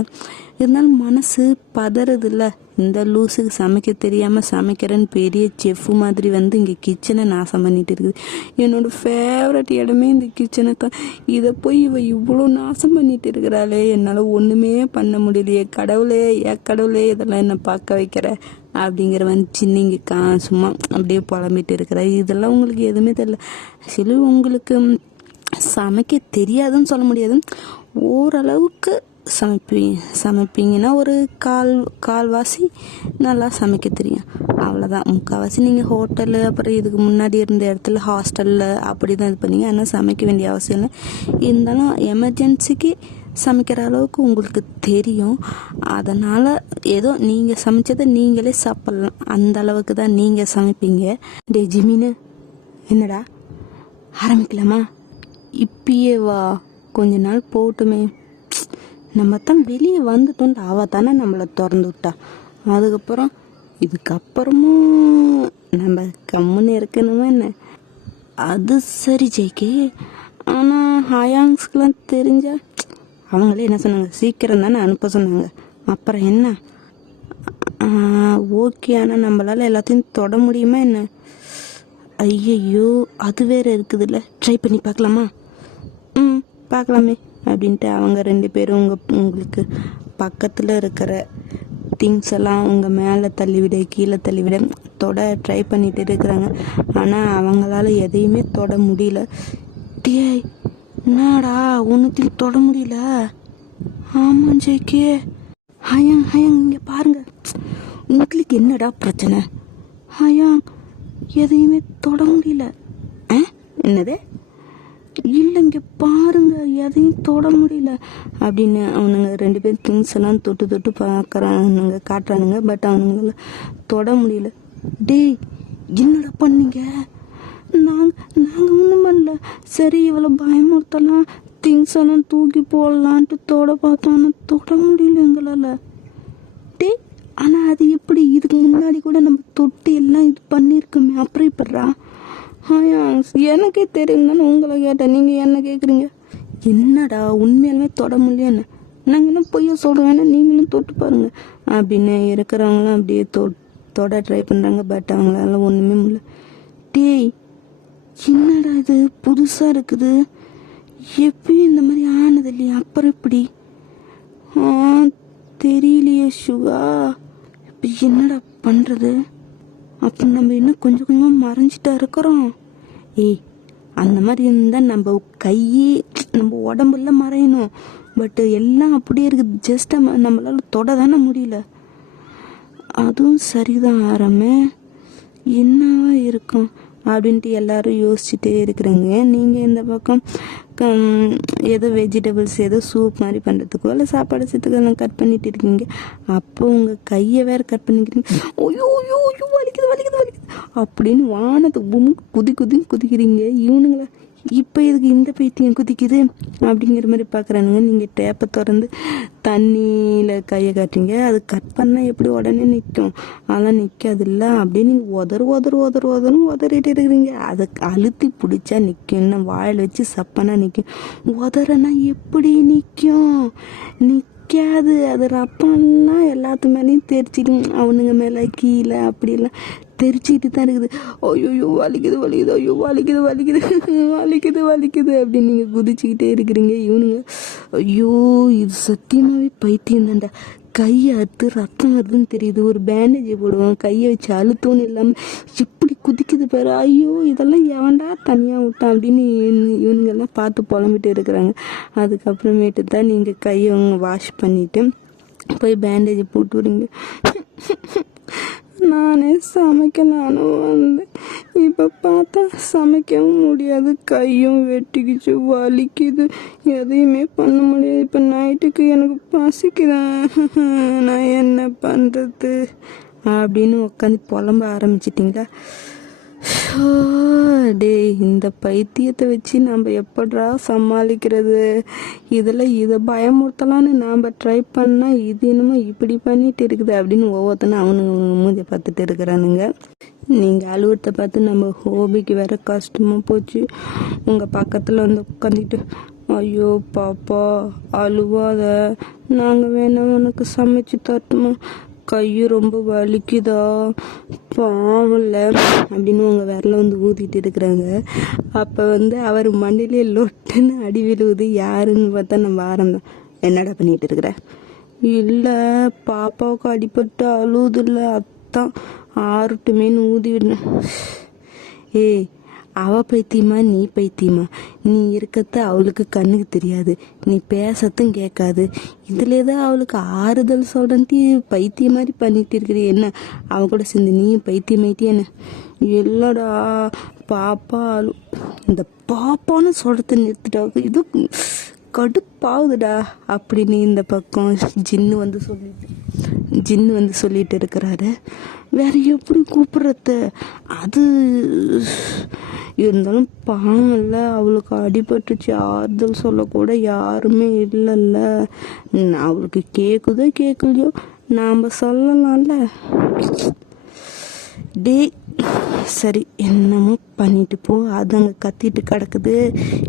இருந்தாலும் மனசு பதறதில்ல. இந்த லூஸுக்கு சமைக்க தெரியாமல் சமைக்கிறேன்னு பெரிய செஃப் மாதிரி வந்து இங்கே கிச்சனை நாசம் பண்ணிட்டு இருக்குது. என்னோட ஃபேவரட் இடமே இந்த கிச்சனை தான். இதை போய் இவ்வளோ நாசம் பண்ணிட்டு இருக்கிறாளே, என்னால் ஒன்றுமே பண்ண முடியலையே. கடவுளே இதெல்லாம் என்ன பார்க்க வைக்கிற அப்படிங்கிற வந்துச்சு. நீங்கள் சும்மா அப்படியே புலம்பிட்டு இருக்கிற. இதெல்லாம் உங்களுக்கு எதுவுமே தெரியல. ஆக்சுவலி உங்களுக்கு சமைக்க தெரியாதுன்னு சொல்ல முடியாது, ஓரளவுக்கு சமைப்பீங்கன்னா ஒரு கால்வாசி நல்லா சமைக்க தெரியும், அவ்வளோதான். முக்கால்வாசி நீங்கள் ஹோட்டலு அப்புறம் இதுக்கு முன்னாடி இருந்த இடத்துல ஹாஸ்டலில் அப்படி தான் இது பண்ணீங்க. ஆனால் சமைக்க வேண்டிய அவசியம் இல்லை. இருந்தாலும் எமர்ஜென்சிக்கு சமைக்கிற அளவுக்கு உங்களுக்கு தெரியும். அதனால் ஏதோ நீங்கள் சமைச்சதை நீங்களே சாப்பிட்லாம், அந்த அளவுக்கு தான் நீங்கள் சமைப்பீங்க. டே ஜிமின்னு, என்னடா ஆரம்பிக்கலாமா? இப்பயே வா, கொஞ்ச நாள் போட்டுமே. நம்ம தான் வெளியே வந்துட்டோம், அவள் தானே நம்மளை திறந்து விட்டா. அதுக்கப்புறம் இதுக்கப்புறமும் நம்ம கம்முன்னு இருக்கணுமா என்ன? அது சரி ஜெய்கே, ஆனால் ஹயாங்ஸ்க்கெலாம் தெரிஞ்சா அவங்களே என்ன சொன்னாங்க, சீக்கிரம் தானே அனுப்ப சொன்னாங்க. அப்புறம் என்ன ஓகே, ஆனால் நம்மளால் எல்லாத்தையும் தொட முடியுமா என்ன? ஐயையோ அது வேற இருக்குதுல்ல, ட்ரை பண்ணி பார்க்கலாமா? பார்க்கலாமே அப்படின்ட்டு அவங்க 2 பேரும் உங்களுக்கு பக்கத்தில் இருக்கிற திங்ஸ் எல்லாம் உங்கள் மேலே தள்ளிவிட கீழே தள்ளிவிட தொட ட்ரை பண்ணிட்டு இருக்கிறாங்க. ஆனால் அவங்களால எதையுமே தொட முடியல. டேய் என்னடா ஒன்றுத்தையும் தொட முடியல? ஆமாம் ஜெய்கே. ஹயாங் இங்கே பாருங்க, உங்களுக்கு என்னடா பிரச்சனை? ஹயாங் எதையுமே தொட முடியல. என்னது? இல்லை இங்கே பாருங்க, எதையும் தொட முடியல அப்படின்னு அவனுங்க 2 பேரும் திங்ஸ் எல்லாம் தொட்டு பார்க்குறானுங்க, காட்டுறானுங்க. பட் அவனுங்களால தொட முடியல. டேய் என்னடா பண்ணீங்க? நாங்கள் ஒன்றும் பண்ணல. சரி இவ்வளோ பயமுறுத்தலாம், திங்ஸ் எல்லாம் தூக்கி போடலான்ட்டு தொட பார்த்தோன்னா தொட முடியல எங்களால். டேய் ஆனால் அது எப்படி? இதுக்கு முன்னாடி கூட நம்ம தொட்டு எல்லாம் இது பண்ணியிருக்கோமே, அப்புறம் இப்பட்றா? எனக்கே தெரியும் உங்களை கேட்டேன், நீங்கள் என்ன கேட்குறீங்க? என்னடா உண்மையாலுமே தொட முடியும் என்ன? நாங்கள் என்ன பொய்ய சொல்கிறோம், நீங்களும் தொட்டு பாருங்க அப்படின்னு இருக்கிறவங்களாம் அப்படியே தொட ட்ரை பண்ணுறாங்க. பட் அவங்களால ஒன்றுமே முடியல. டேய் என்னடா இது புதுசாக இருக்குது, எப்பயும் இந்த மாதிரி ஆனது இல்லையா? அப்புறம் இப்படி தெரியலையே சுகா, இப்போ என்னடா பண்ணுறது? அப்போ நம்ம இன்னும் கொஞ்சம் கொஞ்சமாக மறைஞ்சிட்டா இருக்கிறோம். அந்த மாதிரி இருந்தால் நம்ம கையே நம்ம உடம்புல மறையணும். பட் எல்லாம் அப்படியே இருக்குது, ஜஸ்ட் நம்மளால தொட தானே முடியல. அதுவும் சரிதான் ஆரம்பே, என்னவா இருக்கும் அப்படின்ட்டு எல்லாரும் யோசிச்சுட்டே இருக்கிறாங்க. நீங்கள் இந்த பக்கம் ஏதோ வெஜிடபிள்ஸ் ஏதோ சூப் மாதிரி பண்ணுறதுக்கோ இல்லை சாப்பாடு சேர்த்துக்கெல்லாம் கட் பண்ணிட்டு இருக்கீங்க. அப்போ உங்கள் கையை வேறு கட் பண்ணிக்கிறீங்க. ஐயோ வலிக்குது அப்படின்னு வானத்துக்கு பூமிக்கு குதின்னு குதிக்கிறீங்க. இவனுங்களா இப்போ இதுக்கு இந்த பைத்தியம் குதிக்குது அப்படிங்கிற மாதிரி பார்க்குறானுங்க. நீங்கள் டேப்பை திறந்து தண்ணியில் கையை காட்டுறீங்க, அது கட் பண்ணால் எப்படி உடனே நிற்கும், அதெல்லாம் நிற்காதுல்ல. அப்படியே நீங்கள் உதறிட்டு இருக்கிறீங்க. அதை அழுத்தி பிடிச்சா நிற்கும், இன்னும் வாயில் வச்சு சப்பனா நிற்கும். உதறனா எப்படி நிற்கும்? நிற்காது. அது ரப்பம்லாம் எல்லாத்து மேலேயும் தெரிச்சிடும், அவனுங்க மேலே கீழே அப்படிலாம் தெரிச்சிக்கிட்டு தான் இருக்குது. ஐயோ வலிக்குது, ஐயோ வலிக்குது அப்படின்னு நீங்கள் குதிச்சுக்கிட்டே இருக்கிறீங்க. இவனுங்க ஐயோ இது சத்தியமாகவே பைத்தியம் தான்டா, கையை அறுத்து ரத்தம் வருதுன்னு தெரியுது, ஒரு பேண்டேஜை போடுவோம், கையை வச்சு அழுத்தோன்னு இல்லாமல் இப்படி குதிக்குது பாரு, ஐயோ இதெல்லாம் எவன்டா தனியாக விட்டான் அப்படின்னு இவனுங்கெல்லாம் பார்த்து புலம்பிட்டு இருக்கிறாங்க. அதுக்கப்புறமேட்டு தான் நீங்கள் கையை வாஷ் பண்ணிவிட்டு போய் பேண்டேஜை போட்டு விடுங்க. நானே சமைக்கலான்னு வந்தேன், இப்போ பார்த்தா சமைக்கவும் முடியாது, கையும் வெட்டிக்கிச்சு, வலிக்குது, எதையுமே பண்ண முடியாது. இப்போ நைட்டுக்கு எனக்கு பசிக்குதான், நான் என்ன பண்ணுறது அப்படின்னு உட்காந்து புலம்ப ஆரம்பிச்சிட்டிங்களா? டேய், இந்த பைத்தியத்தை வச்சு நம்ம எப்படா சமாளிக்கிறது? இதை பயமுறுத்தலான்னு நாம் ட்ரை பண்ணால் இது என்னமோ இப்படி பண்ணிட்டு இருக்குது அப்படின்னு ஒவ்வொருத்தனும் அவனுங்க மூஞ்ச பார்த்துட்டு இருக்கிறானுங்க. நீங்கள் அலுவலத்தை பார்த்து நம்ம ஹோபிக்கு வேற கஷ்டமாக போச்சு. உங்கள் பக்கத்தில் வந்து உட்காந்துக்கிட்டு, ஐயோ பாப்பா அழுவாத, நாங்கள் வேணா உனக்கு சமைச்சு தரட்டுமா, கையை ரொம்ப வலிக்குதா, பாவம்ல அப்படின்னு உங்கள் விரல வந்து ஊதிட்டு இருக்கிறாங்க. அப்போ வந்து அவர் மண்டிலே லொட்டுன்னு அடி விழுவுது. யாருன்னு பார்த்தா நம்ம ஆரம்பம். என்னடா பண்ணிட்டு இருக்கிற? இல்லை பாப்பாவுக்கு அடிபட்டு அழுவுதில்ல, அத்தான் ஆறுட்டுமேன்னு ஊதி விடுறேன். ஏய், அவ பைத்தியமா நீ பைத்தியமா? நீ இருக்கத்த அவளுக்கு கண்ணுக்கு தெரியாது, நீ பேசத்தும் கேட்காது, இதுல தான் அவளுக்கு ஆறுதல் சொல்றன்ட்டு பைத்தியம் மாதிரி பண்ணிட்டு இருக்கிற. என்ன அவ கூட சேர்ந்து நீயும் பைத்தியமாயிட்டே? என்ன இல்லடா பாப்பா அழு. இந்த பாப்பான்னு சொல்றத நிறுத்திட்டா, இது கடுப்பாகுதுடா அப்படின்னு இந்த பக்கம் ஜின்னு வந்து சொல்லிட்டு இருக்கிறாரு. வேற எப்படி கூப்பிடுறது? அது இருந்தாலும் பாவம் இல்லை, அவளுக்கு அடிபட்டுச்சு, ஆறுதல் சொல்லக்கூட யாருமே இல்லைல்ல, அவளுக்கு கேட்குதோ கேட்கலையோ நாம் சொல்லலாம்ல. டே சரி என்னமோ பண்ணிட்டு போ, அது அங்கே கத்திட்டு கிடக்குது.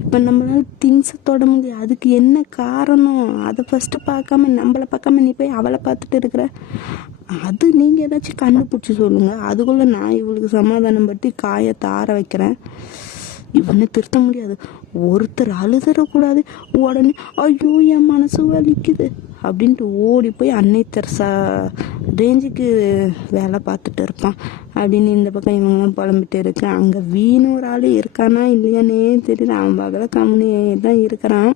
இப்போ நம்மளால திங்ஸை தொட முடியாது, அதுக்கு என்ன காரணம்? அதை ஃபஸ்ட்டு பார்க்காம நம்மளை பார்க்காம நீ போய் அவளை பார்த்துட்டு இருக்கிற. அது நீங்கள் ஏதாச்சும் கண்டுபிடிச்சி சொல்லுங்கள், அதுக்குள்ளே நான் இவளுக்கு சமாதானம் படுத்தி காயத்தை ஆற வைக்கிறேன். இவனை திருத்த முடியாது. ஒருத்தர் அழுதரக்கூடாது, உடனே ஐயோ என் மனசு வலிக்குது அப்படின்ட்டு ஓடி போய் அன்னை தெரசா ரேஞ்சுக்கு வேலை பார்த்துட்டு இருப்பான் அப்படின்னு இந்த பக்கம் இவங்கெல்லாம் புலம்பிட்டு இருக்கு. அங்கே வீணு ஒரு ஆள் இருக்கானா இல்லையானே தெரியல, அவன் பக்கத்தில் கம்முனி தான் இருக்கிறான்.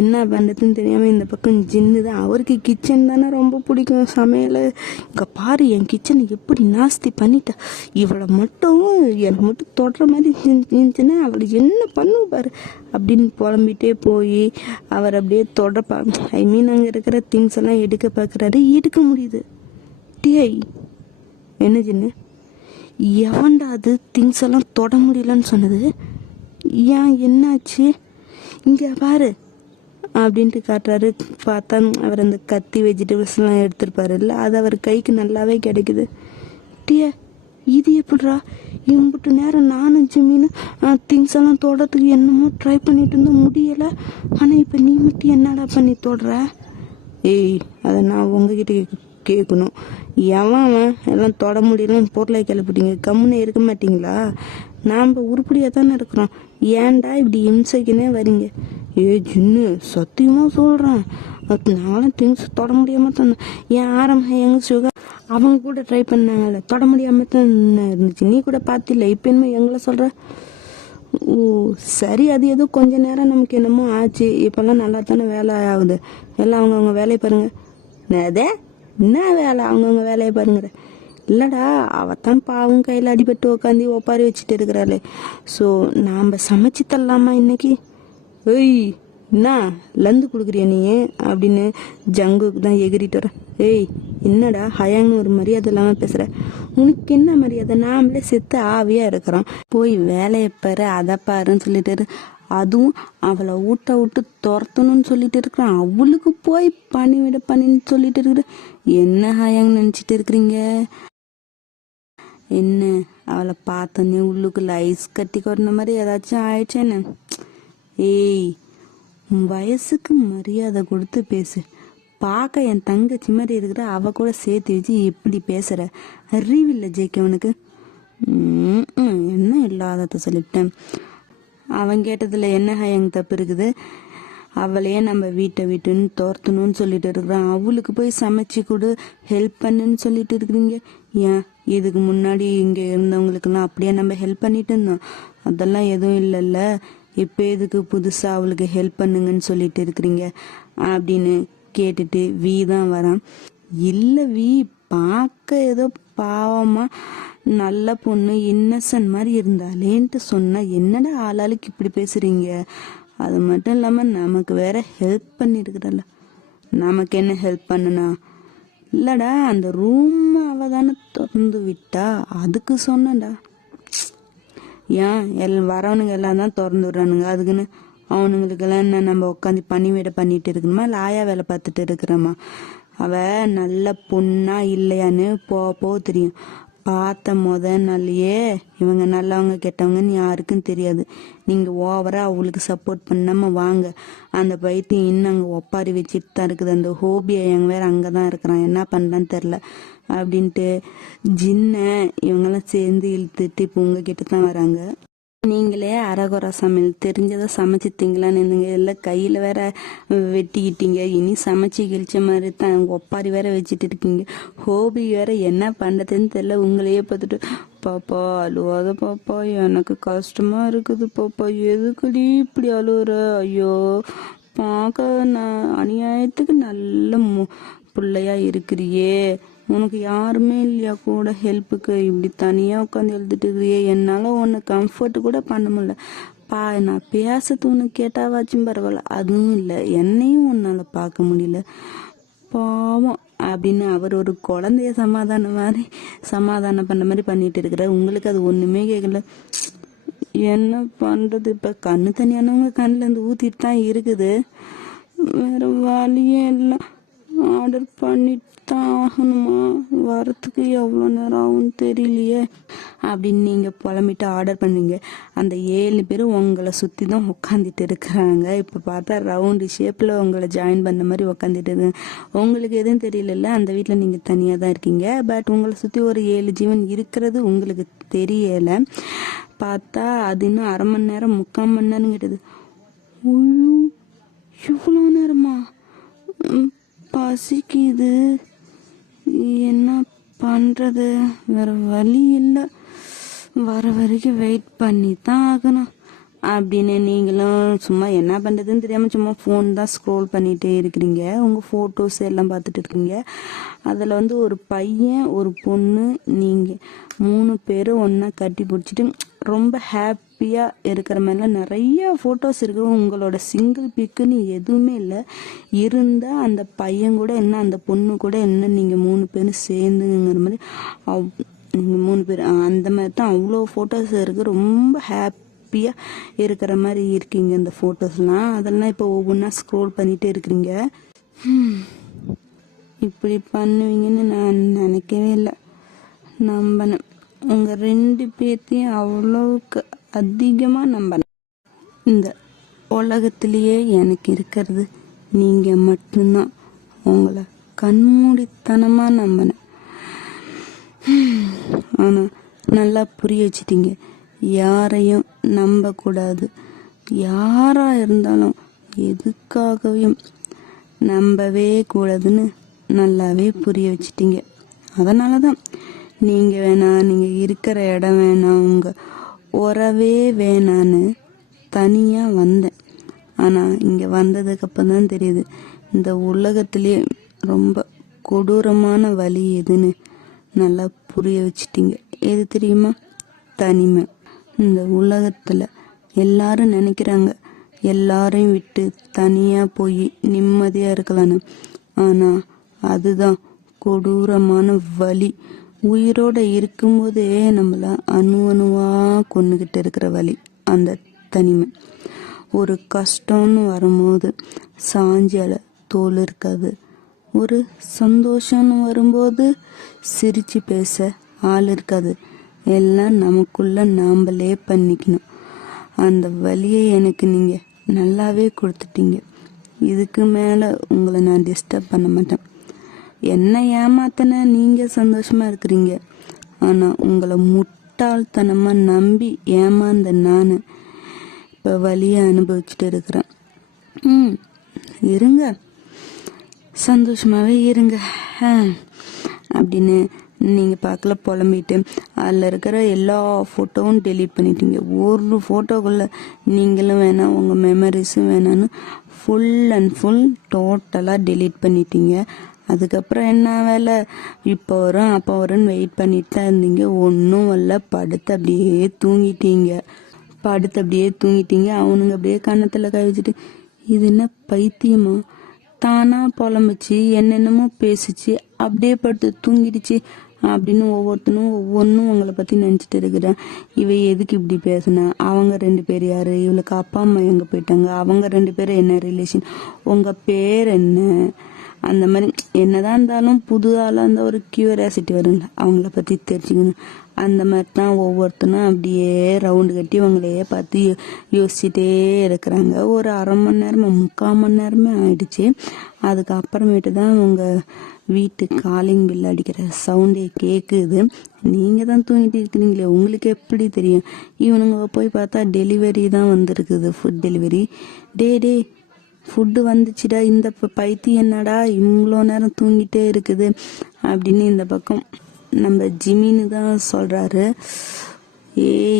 என்ன பண்ணுறதுன்னு தெரியாமல் இந்த பக்கம் ஜின்னு தான், அவருக்கு கிச்சன் தானே ரொம்ப பிடிக்கும், சமையல். இங்கே பாரு என் கிச்சனை எப்படி நாஸ்தி பண்ணிட்டா, இவளை மட்டும் எனக்கு மட்டும் தொடுற மாதிரி இருந்துச்சுன்னா அவளை என்ன பண்ணும் பாரு அப்படின்னு புலம்பிட்டே போய் அவர் அப்படியே தொடப்பா, ஐ மீன் அங்கே இருக்கிற திங்ஸ் எல்லாம் எடுக்க பார்க்குறாரு. எடுக்க முடியுது. டிஐ என்ன ஜின்னு, எவன்டா அது திங்ஸ் எல்லாம் தொட முடியலன்னு சொன்னது? ஏன் என்னாச்சு? இங்கே பாரு அப்படின்ட்டு காட்டுறாரு. பார்த்தா அவர் அந்த கத்தி வெஜிடபிள்ஸ்லாம் எடுத்துருப்பாரு இல்லை, அது அவர் கைக்கு நல்லாவே கிடைக்குது. டிய இது எப்படிரா? இம்பிட்டு நேரம் நானும் ஜிம்மின்னு திங்ஸ் எல்லாம் தொடுறதுக்கு என்னமோ ட்ரை பண்ணிட்டு இருந்தா முடியலை, ஆனால் இப்போ நீ மட்டும் என்னடா பண்ணி தொடுற? ஏய், அதை நான் உங்ககிட்ட கேட்கணும். எவன் எல்லாம் தொட முடியலன்னு பொருளை கிளப்பிட்டீங்க, கம்முன்னு இருக்க மாட்டிங்களா? நாம் உருப்படியாக தானே இருக்கிறோம், ஏன்டா இப்படி இம்சைக்குன்னே வரீங்க? ஏ ஜின்னு சத்தியமாக சொல்கிறேன், நானும் திங்ஸ் தொட முடியாமல் தான். என் ஆரம்பம் எங்கள் சுகர் அவங்க கூட ட்ரை பண்ணாங்கல்ல, தொட முடியாமல் தான் இருந்துச்சு, நீ கூட பார்த்தில்ல, இப்போ என்ன எங்களை சொல்கிற? ஓ சரி, அது ஏதோ கொஞ்ச நேரம் நமக்கு என்னமோ ஆச்சு, இப்போல்லாம் நல்லா தானே வேலை ஆகுது, எல்லாம் அவங்கவுங்க வேலையை பாருங்கள். அதே என்ன வேலை, அவங்கவுங்க வேலையை பாருங்கிற. இல்லைடா, அவத்தான் பாவம் கையில் அடிபட்டு உட்காந்து ஒப்பாரி வச்சுட்டு இருக்கிறாளே, ஸோ நாம் சமைச்சு தரலாமா இன்னைக்கு? ஏய் என்ன லந்து கொடுக்குறிய நீ அப்படின்னு ஜங்குக்கு தான் எகிரிட்டு வரேன். ஏய், என்னடா ஹயாங்னு ஒரு மரியாதை இல்லாமல் பேசுகிற? உனக்கு என்ன மரியாதை? நாமளே செத்து ஆவியாக இருக்கிறோம். போய் வேலையை பாரு, அதை பாருன்னு சொல்லிட்டு அதுவும் அவளை ஊட்ட விட்டு துரத்தணும்னு சொல்லிட்டு இருக்கிறான். அவளுக்கு போய் பண்ணின்னு சொல்லிட்டு இருக்கிற. என்ன ஹயாங் நினச்சிட்டு இருக்கிறீங்க? என்ன அவளை பார்த்தோன்னே உள்ளுக்குள்ள ஐஸ் கட்டி கொட்டின மாதிரி ஏதாச்சும் ஆயிடுச்சேன்னு? ஏய், வயசுக்கு மரியாதை கொடுத்து பேசு. பார்க்க என் தங்கச்சி மாதிரி இருக்கிற, அவ கூட சேர்த்து வச்சு எப்படி பேசுற? அறிவில்லை ஜெயிக்கவனுக்கு. என்ன இல்லாதத சொல்லிவிட்டேன். அவன் கேட்டதுல என்ன ஹயங் தப்பு இருக்குது? அவளையே நம்ம வீட்டுன்னு துரத்தணும்னு சொல்லிட்டு இருக்கிறான். அவளுக்கு போய் சமைச்சு கொடு, ஹெல்ப் பண்ணுன்னு சொல்லிட்டு இருக்கிறீங்க. ஏன் இதுக்கு முன்னாடி இங்கே இருந்தவங்களுக்கெல்லாம் அப்படியே நம்ம ஹெல்ப் பண்ணிட்டு இருந்தோம்? அதெல்லாம் எதுவும் இல்லைல்ல. இப்போ எதுக்கு புதுசாக அவளுக்கு ஹெல்ப் பண்ணுங்கன்னு சொல்லிட்டு இருக்கிறீங்க அப்படின்னு கேட்டுட்டு வி தான் வரான். இல்லை வி, பார்க்க ஏதோ பாவமா நல்ல பொண்ணு இன்னசென்ட் மாதிரி இருந்தாலேன்ட்டு சொன்னா என்னடா ஆளாளுக்கு இப்படி பேசுறீங்க? அது மட்டும் இல்லாமல் நமக்கு வேற ஹெல்ப் பண்ணிருக்கிறல்ல. நமக்கு என்ன ஹெல்ப் பண்ணுனா? இல்லடா, அந்த ரூம் அவ தானே திறந்து விட்டா, அதுக்கு சொன்னடா. ஏன் வரவனுங்க எல்லாம் தான் திறந்து விடுறானுங்க, அதுக்குன்னு அவனுங்களுக்கெல்லாம் என்ன நம்ம உட்காந்து பண்ணிட்டு இருக்கணுமா? இல்லை ஆயா வேலை பார்த்துட்டு இருக்கிறோமா? அவ நல்ல பொண்ணா இல்லையான்னு போ தெரியும். பார்த்த நாளையே இவங்க நல்லவங்க கெட்டவங்கன்னு யாருக்கும் தெரியாது. நீங்கள் ஓவரா அவங்களுக்கு சப்போர்ட் பண்ணாமல் வாங்க. அந்த பைத்தியம் இன்னும் அங்கே ஒப்பாரி வச்சுட்டு தான் இருக்குது. அந்த ஹோபியை எங்க வேற அங்கே தான் இருக்கிறான், என்ன பண்ணுறான்னு தெரில அப்படின்ட்டு ஜின்ன இவங்கெல்லாம் சேர்ந்து இழுத்துட்டு இப்போ உங்ககிட்ட தான் வராங்க. நீங்களே அரைகுறை சமையல் தெரிஞ்சதை சமைச்சிட்டீங்களான்னு இருந்துங்க. இல்லை கையில் வேற வெட்டிக்கிட்டீங்க. இனி சமைச்சு கிழிச்ச மாதிரி தான் ஒப்பாரி வேற வச்சுட்டு இருக்கீங்க. ஹோபி வேற என்ன பண்ணுறதுன்னு தெரியல. உங்களையே பார்த்துட்டு பாப்பா அழுவாத பாப்பா, எனக்கு கஷ்டமா இருக்குது பாப்பா, எதுக்குடி இப்படி அழுவுற? ஐயோ, பார்க்க நான் அநியாயத்துக்கு நல்ல பிள்ளையா இருக்கிறியே, உனக்கு யாருமே இல்லையா கூட ஹெல்ப்புக்கு? இப்படி தனியாக உட்காந்து எழுதிட்டு இருக்கிறியே, என்னால் உன்னை கம்ஃபர்ட் கூட பண்ண முடியல. நான் பேசுறது உனக்கு கேட்டாவாச்சும் பரவாயில்ல, அதுவும் இல்லை. என்னையும் உன்னால் பார்க்க முடியல, பாவம் அப்படின்னு அவர் ஒரு குழந்தைய சமாதானம் பண்ண மாதிரி பண்ணிட்டு இருக்கிறார். உங்களுக்கு அது ஒன்றுமே கேட்கல. என்ன பண்ணுறது? இப்போ கண்ணு தனியானவங்க கண்ணில் இருந்து ஊற்றிட்டு தான் இருக்குது. வேற வழியே இல்லை. ஆர்டர் பண்ணிட்டு தான் ஆகணுமா? வரத்துக்கு எவ்வளோ நேரம் ஆகும்னு தெரியலையே அப்படின்னு நீங்கள் புலம்பிட்டு ஆர்டர் பண்ணுவீங்க. அந்த 7 பேரும் உங்களை சுற்றி தான் உட்காந்துட்டு இருக்கிறாங்க. இப்போ பார்த்தா ரவுண்டு ஷேப்பில் உங்களை ஜாயின் பண்ண மாதிரி உட்காந்துட்டு இருக்காங்க. உங்களுக்கு எதுவும் தெரியல, அந்த வீட்டில் நீங்கள் தனியாக தான் இருக்கீங்க. பட் உங்களை சுற்றி ஒரு 7 ஜீவன் இருக்கிறது உங்களுக்கு தெரியலை. பார்த்தா அது இன்னும் அரை மணி நேரம் 3/4 மணி நேரம் கிட்டது. இவ்வளோ நேரமா? பசிக்குது, என்ன பண்ணுறது? வேற வழி இல்லை, வர வரைக்கும் வெயிட் பண்ணி தான் ஆகணும் அப்படின்னு நீங்களும் சும்மா என்ன பண்ணுறதுன்னு தெரியாமல் சும்மா ஃபோன் தான் ஸ்க்ரோல் பண்ணிகிட்டே இருக்கிறீங்க. உங்கள் ஃபோட்டோஸ் எல்லாம் பார்த்துட்டு இருக்கீங்க. அதில் வந்து ஒரு பையன் ஒரு பொண்ணு, நீங்கள் 3 பேரும் ஒன்றா கட்டி பிடிச்சிட்டு ரொம்ப ஹாப்பியாக இருக்கிற மாதிரிலாம் நிறைய ஃபோட்டோஸ் இருக்குது. உங்களோட சிங்கிள் பிக்குன்னு எதுவுமே இல்லை. இருந்தால் அந்த பையன் கூட என்ன, அந்த பொண்ணு கூட என்ன, நீங்கள் 3 பேரும் சேர்ந்துங்கிற மாதிரி நீங்கள் 3 பேர் அந்த மாதிரி தான் அவ்வளோ ஃபோட்டோஸ் இருக்குது. ரொம்ப ஹாப்பியாக இருக்கிற மாதிரி இருக்கீங்க இந்த ஃபோட்டோஸ்லாம். அதெல்லாம் இப்போ ஒவ்வொன்றா ஸ்க்ரோல் பண்ணிகிட்டே இருக்கிறீங்க. இப்படி பண்ணுவீங்கன்னு நான் நினைக்கவே இல்லை. நம்பினேன், உங்கள் 2 பேர்த்தையும் அவ்வளோக்கு அதிகமாக நம்பினேன். இந்த உலகத்திலேயே எனக்கு இருக்கிறது நீங்கள் மட்டும்தான். உங்களை கண்மூடித்தனமாக நம்பினேன். ஆனால் நல்லா புரிய வச்சிட்டீங்க, யாரையும் நம்பக்கூடாது. யாராக இருந்தாலும் எதுக்காகவும் நம்பவே கூடாதுன்னு நல்லாவே புரிய வச்சிட்டீங்க. அதனால தான் நீங்கள் வேணாம், நீங்கள் இருக்கிற இடம் வேணாம், உங்கள் உறவே வேணான்னு தனியாக வந்தேன். ஆனால் இங்கே வந்ததுக்கப்புறம் தான் தெரியுது இந்த உலகத்திலே ரொம்ப கொடூரமான வழி எதுன்னு நல்லா புரிய வச்சிட்டீங்க. எது தெரியுமா? தனிமை. இந்த உலகத்தில் எல்லாரும் நினைக்கிறாங்க எல்லாரையும் விட்டு தனியாக போய் நிம்மதியாக இருக்கலான்னு. ஆனால் அதுதான் கொடூரமான வலி. உயிரோட இருக்கும்போதே நம்மள அணுவா கொண்டுகிட்டு இருக்கிற வலி, அந்த தனிமை. ஒரு கஷ்டம்னு வரும்போது சாஞ்சால தோல் இருக்காது. ஒரு சந்தோஷம்னு வரும்போது சிரிச்சு பேச ஆள் இருக்காது. எல்லாம் நமக்குள்ள நாம்பளே பண்ணிக்கணும். அந்த வலியை எனக்கு நீங்க நல்லாவே கொடுத்துட்டீங்க. இதுக்கு மேல உங்களை நான் டிஸ்டர்ப் பண்ண மாட்டேன். என்ன ஏமாத்தின நீங்க சந்தோஷமா இருக்கிறீங்க. ஆனா உங்களை முட்டாள்தனமா நம்பி ஏமாந்த நான் இப்ப வலியை அனுபவிச்சுட்டு இருக்கிறேன். இருங்க, சந்தோஷமாவே இருங்க அப்படின்னு நீங்க பார்க்கல புலம்பிட்டு அதில் இருக்கிற எல்லா ஃபோட்டோவும் டெலீட் பண்ணிட்டீங்க. ஒரு ஃபோட்டோக்குள்ள நீங்களும் வேணாம், உங்க மெமரிஸும் வேணான்னு ஃபுல் அண்ட் ஃபுல் டோட்டலாக டெலீட் பண்ணிட்டீங்க. அதுக்கப்புறம் என்ன வேலை, இப்போ வரும் அப்போ வரும்னு வெயிட் பண்ணிட்டு தான் இருந்தீங்க. ஒன்றும் வரல, படுத்து அப்படியே தூங்கிட்டீங்க. அவனுங்க அப்படியே கன்னத்தில் கை வச்சுட்டு, இது என்ன பைத்தியமா, தானா புலம்பிச்சு என்னென்னமோ பேசிச்சு அப்படியே படுத்து தூங்கிடுச்சு அப்படின்னு ஒவ்வொன்றும் உங்களை பற்றி நினச்சிட்டு இருக்கிறேன். இவ எதுக்கு இப்படி பேசுனா, அவங்க 2 பேர் யாரு, இவளுக்கு அப்பா அம்மா எங்கே போயிட்டாங்க, அவங்க 2 பேரும் என்ன ரிலேஷன், உங்கள் பேர் என்ன, அந்த மாதிரி என்னதான் இருந்தாலும் புது ஆளாக இருந்தால் ஒரு கியூரியாசிட்டி வருங்களா, அவங்கள பற்றி தெரிஞ்சுக்கணும். அந்த மாதிரி தான் ஒவ்வொருத்தனும் அப்படியே ரவுண்டு கட்டி அவங்களையே பார்த்து யோசிச்சுட்டே இருக்கிறாங்க. ஒரு அரை மணி நேரமா 3/4 மணி நேரமே ஆயிடுச்சு. அதுக்கப்புறமேட்டு தான் உங்கள் வீட்டு காலிங் பில் அடிக்கிற சவுண்டே கேட்குது. நீங்கள் தான் தூங்கிட்டு இருக்கிறீங்களே, உங்களுக்கு எப்படி தெரியும்? இவனுங்க போய் பார்த்தா டெலிவரி தான் வந்திருக்குது, ஃபுட் டெலிவரி. டே ஃபுட்டு வந்துச்சுடா, இந்த பைத்தி என்னடா இவ்வளோ நேரம் தூங்கிட்டே இருக்குது அப்படின்னு இந்த பக்கம் நம்ம ஜிமின்னு தான் சொல்கிறாரு.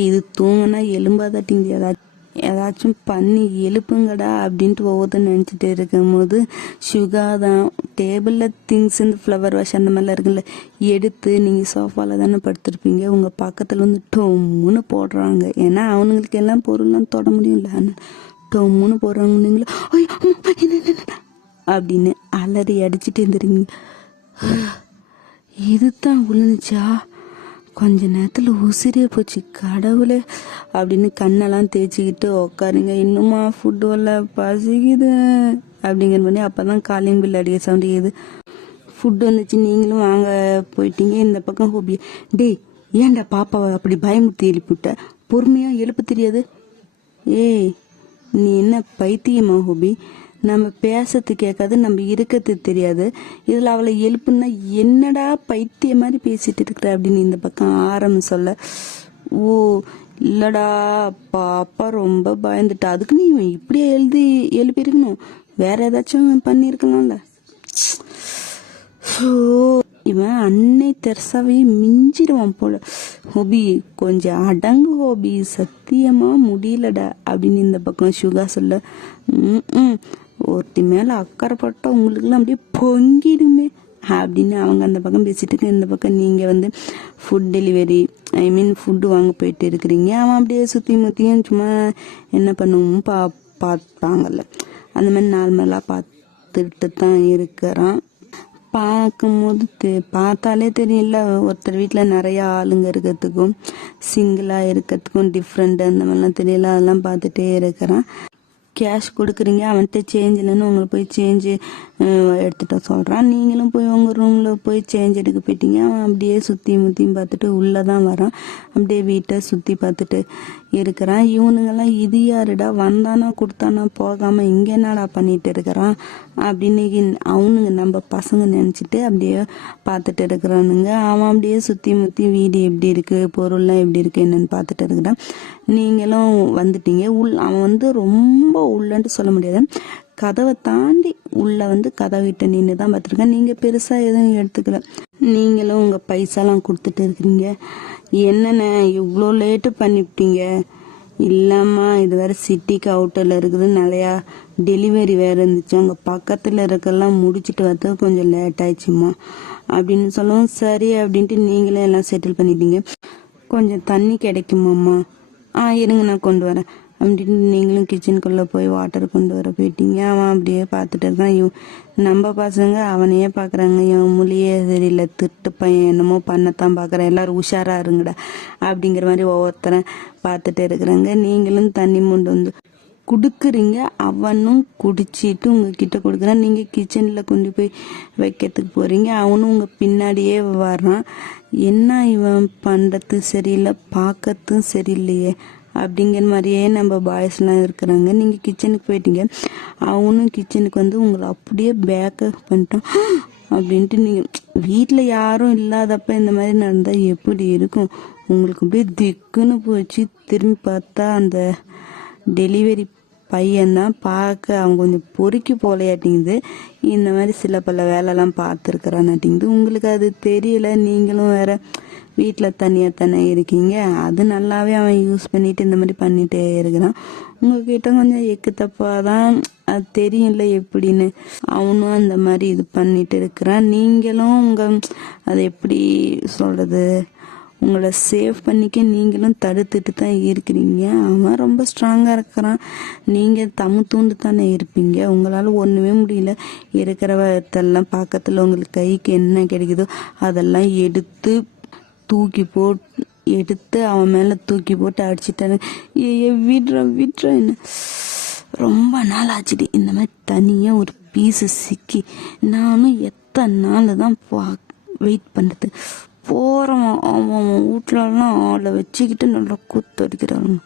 இது தூங்கினா எலும்பாதாட்டிங்க, ஏதாச்சும் பண்ணி எழுப்புங்கடா அப்படின்ட்டு ஒவ்வொருத்தரும் நினச்சிட்டு இருக்கும் போது சுகா தான் டேபிளில் திங்ஸ் இந்த ஃப்ளவர் வாஷ் அந்த மாதிரிலாம் இருக்குல்ல எடுத்து, நீங்கள் சோஃபாவில் தானே படுத்துருப்பீங்க, உங்கள் பக்கத்தில் வந்து டொம்முன்னு போடுறாங்க. ஏன்னா அவனுங்களுக்கு எல்லாம் பொருள்லாம் தொட முடியும்ல, டொம்முன்னு போடுறாங்க. நீங்களும் அப்படின்னு அலறி அடிச்சுட்டு இருந்துருங்க. இதுதான் விழுந்துச்சா, கொஞ்ச நேரத்தில் உசிரே போச்சு கடவுளே அப்படின்னு கண்ணெல்லாம் தேய்ச்சிக்கிட்டு உக்காருங்க. இன்னுமா ஃபுட்டு வரல, பசிக்குது அப்படிங்கிற பண்ணி அப்போ தான் காலிங் பில் அடிக்க சவுண்ட் கேக்குது. ஃபுட்டு வந்துச்சு, நீங்களும் வாங்க போயிட்டீங்க. இந்த பக்கம் ஹோபி, டேய் ஏன்டா பாப்பாவை அப்படி பயமுறுத்தி எழுப்பிவிட்ட, பொறுமையாக எழுப்ப தெரியாது. ஏய் நீ என்ன பைத்தியமா ஹோபி, நம்ம பேசறது கேட்காது, நம்ம இருக்கிறது தெரியாது, இதில் அவளை எழுப்புன்னா என்னடா பைத்திய மாதிரி பேசிட்டு இருக்கிற அப்படின்னு இந்த பக்கம் ஆரம்பி சொல்ல, ஓ இல்லடா பாப்பா ரொம்ப பயந்துட்டா, அதுக்கு நீ இப்படியே எழுப்பியிருக்கணும், வேற ஏதாச்சும் பண்ணியிருக்கலாம்ல. இவன் அன்னை தெரசாவே மிஞ்சிருவான் போல. ஹோபி கொஞ்சம் அடங்கு ஹோபி, சத்தியமா முடியலடா அப்படின்னு இந்த பக்கம் சுகா சொல்ல, ஒருத்தி மேல அக்கறைப்பட்டா உங்களுக்குலாம் அப்படியே பொங்கிடுமே அப்படின்னு அவங்க அந்த பக்கம் பேசிட்டு இருக்க. இந்த பக்கம் நீங்க வந்து ஃபுட் டெலிவரி ஃபுட்டு வாங்க போயிட்டு இருக்கிறீங்க. அவன் அப்படியே சுத்தி முத்தியும் சும்மா என்ன பண்ணுவோம் பார்ப்பாங்கல்ல, அந்த மாதிரி நார்மலா பார்த்துட்டு தான் இருக்கிறான். பார்க்கும்போது பார்த்தாலே தெரியல, ஒருத்தர் வீட்டில் நிறைய ஆளுங்க இருக்கிறதுக்கும் சிங்கிளாக இருக்கிறதுக்கும் டிஃப்ரெண்ட் அந்த மாதிரிலாம் தெரியல. அதெல்லாம் பார்த்துட்டே இருக்கிறான். கேஷ் கொடுக்குறீங்க, அவன்கிட்ட சேஞ்ச் இல்லைன்னு உங்களை போய் சேஞ்சு எடுத்துகிட்ட சொல்கிறான். நீங்களும் போய் உங்கள் ரூமில் போய் சேஞ்ச் எடுக்க போயிட்டீங்க. அவன் அப்படியே சுற்றி முற்றியும் பார்த்துட்டு உள்ளே தான் வரான். அப்படியே வீட்டை சுற்றி பார்த்துட்டு இருக்கிறான். இவனுங்கெல்லாம் இது யாருடா, வந்தானா கொடுத்தானா போகாமல் இங்கே என்னடா பண்ணிட்டு இருக்கிறான் அப்படின்னு அவனுங்க நம்ம பசங்க நினச்சிட்டு அப்படியே பார்த்துட்டு இருக்கிறானுங்க. அவன் அப்படியே சுற்றி முற்றி வீடு எப்படி இருக்குது, பொருள்லாம் எப்படி இருக்குது என்னன்னு பார்த்துட்டு இருக்கிறான். நீங்களும் வந்துட்டீங்க. அவன் வந்து ரொம்ப உள்ளன்ட்டு சொல்ல முடியாது, கதவை தாண்டி உள்ள வந்து கதவிட்ட நின்று தான் பார்த்துருக்கேன். நீங்கள் பெருசாக எதுவும் எடுத்துக்கல. நீங்களும் உங்கள் பைசாலாம் கொடுத்துட்டு இருக்கிறீங்க. என்னென்ன இவ்வளோ லேட்டு பண்ணிவிட்டீங்க? இல்லைம்மா இது வேறு சிட்டிக்கு அவுட்டரில் இருக்குது, நிறையா டெலிவரி வேறு இருந்துச்சு, அங்கே பக்கத்தில் இருக்கெல்லாம் முடிச்சுட்டு வரது கொஞ்சம் லேட் ஆயிடுச்சுமா அப்படின்னு சொல்லவும் சரி அப்படின்ட்டு நீங்களே எல்லாம் செட்டில் பண்ணிட்டீங்க. கொஞ்சம் தண்ணி கிடைக்குமாம்மா? இருங்க நான் கொண்டு வரேன் அப்படின்னு நீங்களும் கிச்சனுக்குள்ளே போய் வாட்டர் கொண்டு வர போயிட்டீங்க. அவன் அப்படியே பார்த்துட்டு இருக்கான். நம்ம பசங்க அவனையே பார்க்குறாங்க. இவன் மொழியே சரியில்லை, திட்டு பையன், என்னமோ பண்ணத்தான் பார்க்குறேன், எல்லோரும் உஷாராக இருங்கடா அப்படிங்கிற மாதிரி ஒவ்வொருத்தரை பார்த்துட்டு இருக்கிறாங்க. நீங்களும் தண்ணி மூண்டு வந்து கொடுக்குறீங்க, அவனும் குடிச்சிட்டு உங்ககிட்ட கொடுக்குறான். நீங்கள் கிச்சனில் கொண்டு போய் வைக்கிறதுக்கு போகிறீங்க, அவனும் உங்கள் பின்னாடியே வர்றான். என்ன இவன் பண்ணுறது சரியில்லை, பார்க்கறதும் சரியில்லையே அப்படிங்கிற மாதிரியே நம்ம பாய்ஸ்லாம் இருக்கிறாங்க. நீங்கள் கிச்சனுக்கு போயிட்டீங்க, அவனும் கிச்சனுக்கு வந்து உங்களை அப்படியே பேக்கப் பண்ணிட்டான் அப்படின்ட்டு. நீங்கள் வீட்டில் யாரும் இல்லாதப்ப இந்த மாதிரி நடந்தால் எப்படி இருக்கும்? உங்களுக்கு அப்படியே திக்குன்னு போச்சு. திரும்பி பார்த்தா அந்த டெலிவரி பையன்தான். பார்க்க அவன் கொஞ்சம் பொறுக்கி போலையாட்டிங்குது. இந்த மாதிரி சில பல வேலைலாம் பார்த்துருக்குறான்னாட்டிங்குது. உங்களுக்கு அது தெரியல, நீங்களும் வேற வீட்டில் தனியாக தானே இருக்கீங்க. அது நல்லாவே அவன் யூஸ் பண்ணிட்டு இந்த மாதிரி பண்ணிகிட்டே இருக்கிறான். உங்ககிட்ட கொஞ்சம் எக்கு தப்பாக தான் அது தெரியும்ல எப்படின்னு. அவனும் அந்த மாதிரி இது பண்ணிட்டு இருக்கிறான். நீங்களும் அதை எப்படி சொல்கிறது, உங்களை சேவ் பண்ணிக்க நீங்களும் தடுத்துட்டு தான் இருக்கிறீங்க. அவன் ரொம்ப ஸ்ட்ராங்காக இருக்கிறான், நீங்கள் தூண்டு தானே இருப்பீங்க. உங்களால் ஒன்றுமே முடியல. இருக்கிறவத்தெல்லாம் பக்கத்தில் உங்களுக்கு கைக்கு என்ன கிடைக்குதோ அதெல்லாம் எடுத்து அவன் மேலே தூக்கி போட்டு அடிச்சிட்டாரு. விட்ற என்ன, ரொம்ப நாள் ஆச்சுடி இந்த மாதிரி தனியாக ஒரு பீஸு சிக்கி. நானும் எத்தனை நாள் தான் வெயிட் பண்ணுறது. போகிறவன் அவன் வீட்டிலலாம் ஆளை வச்சுக்கிட்டு நல்லா கூத்தடிக்கிறாங்க.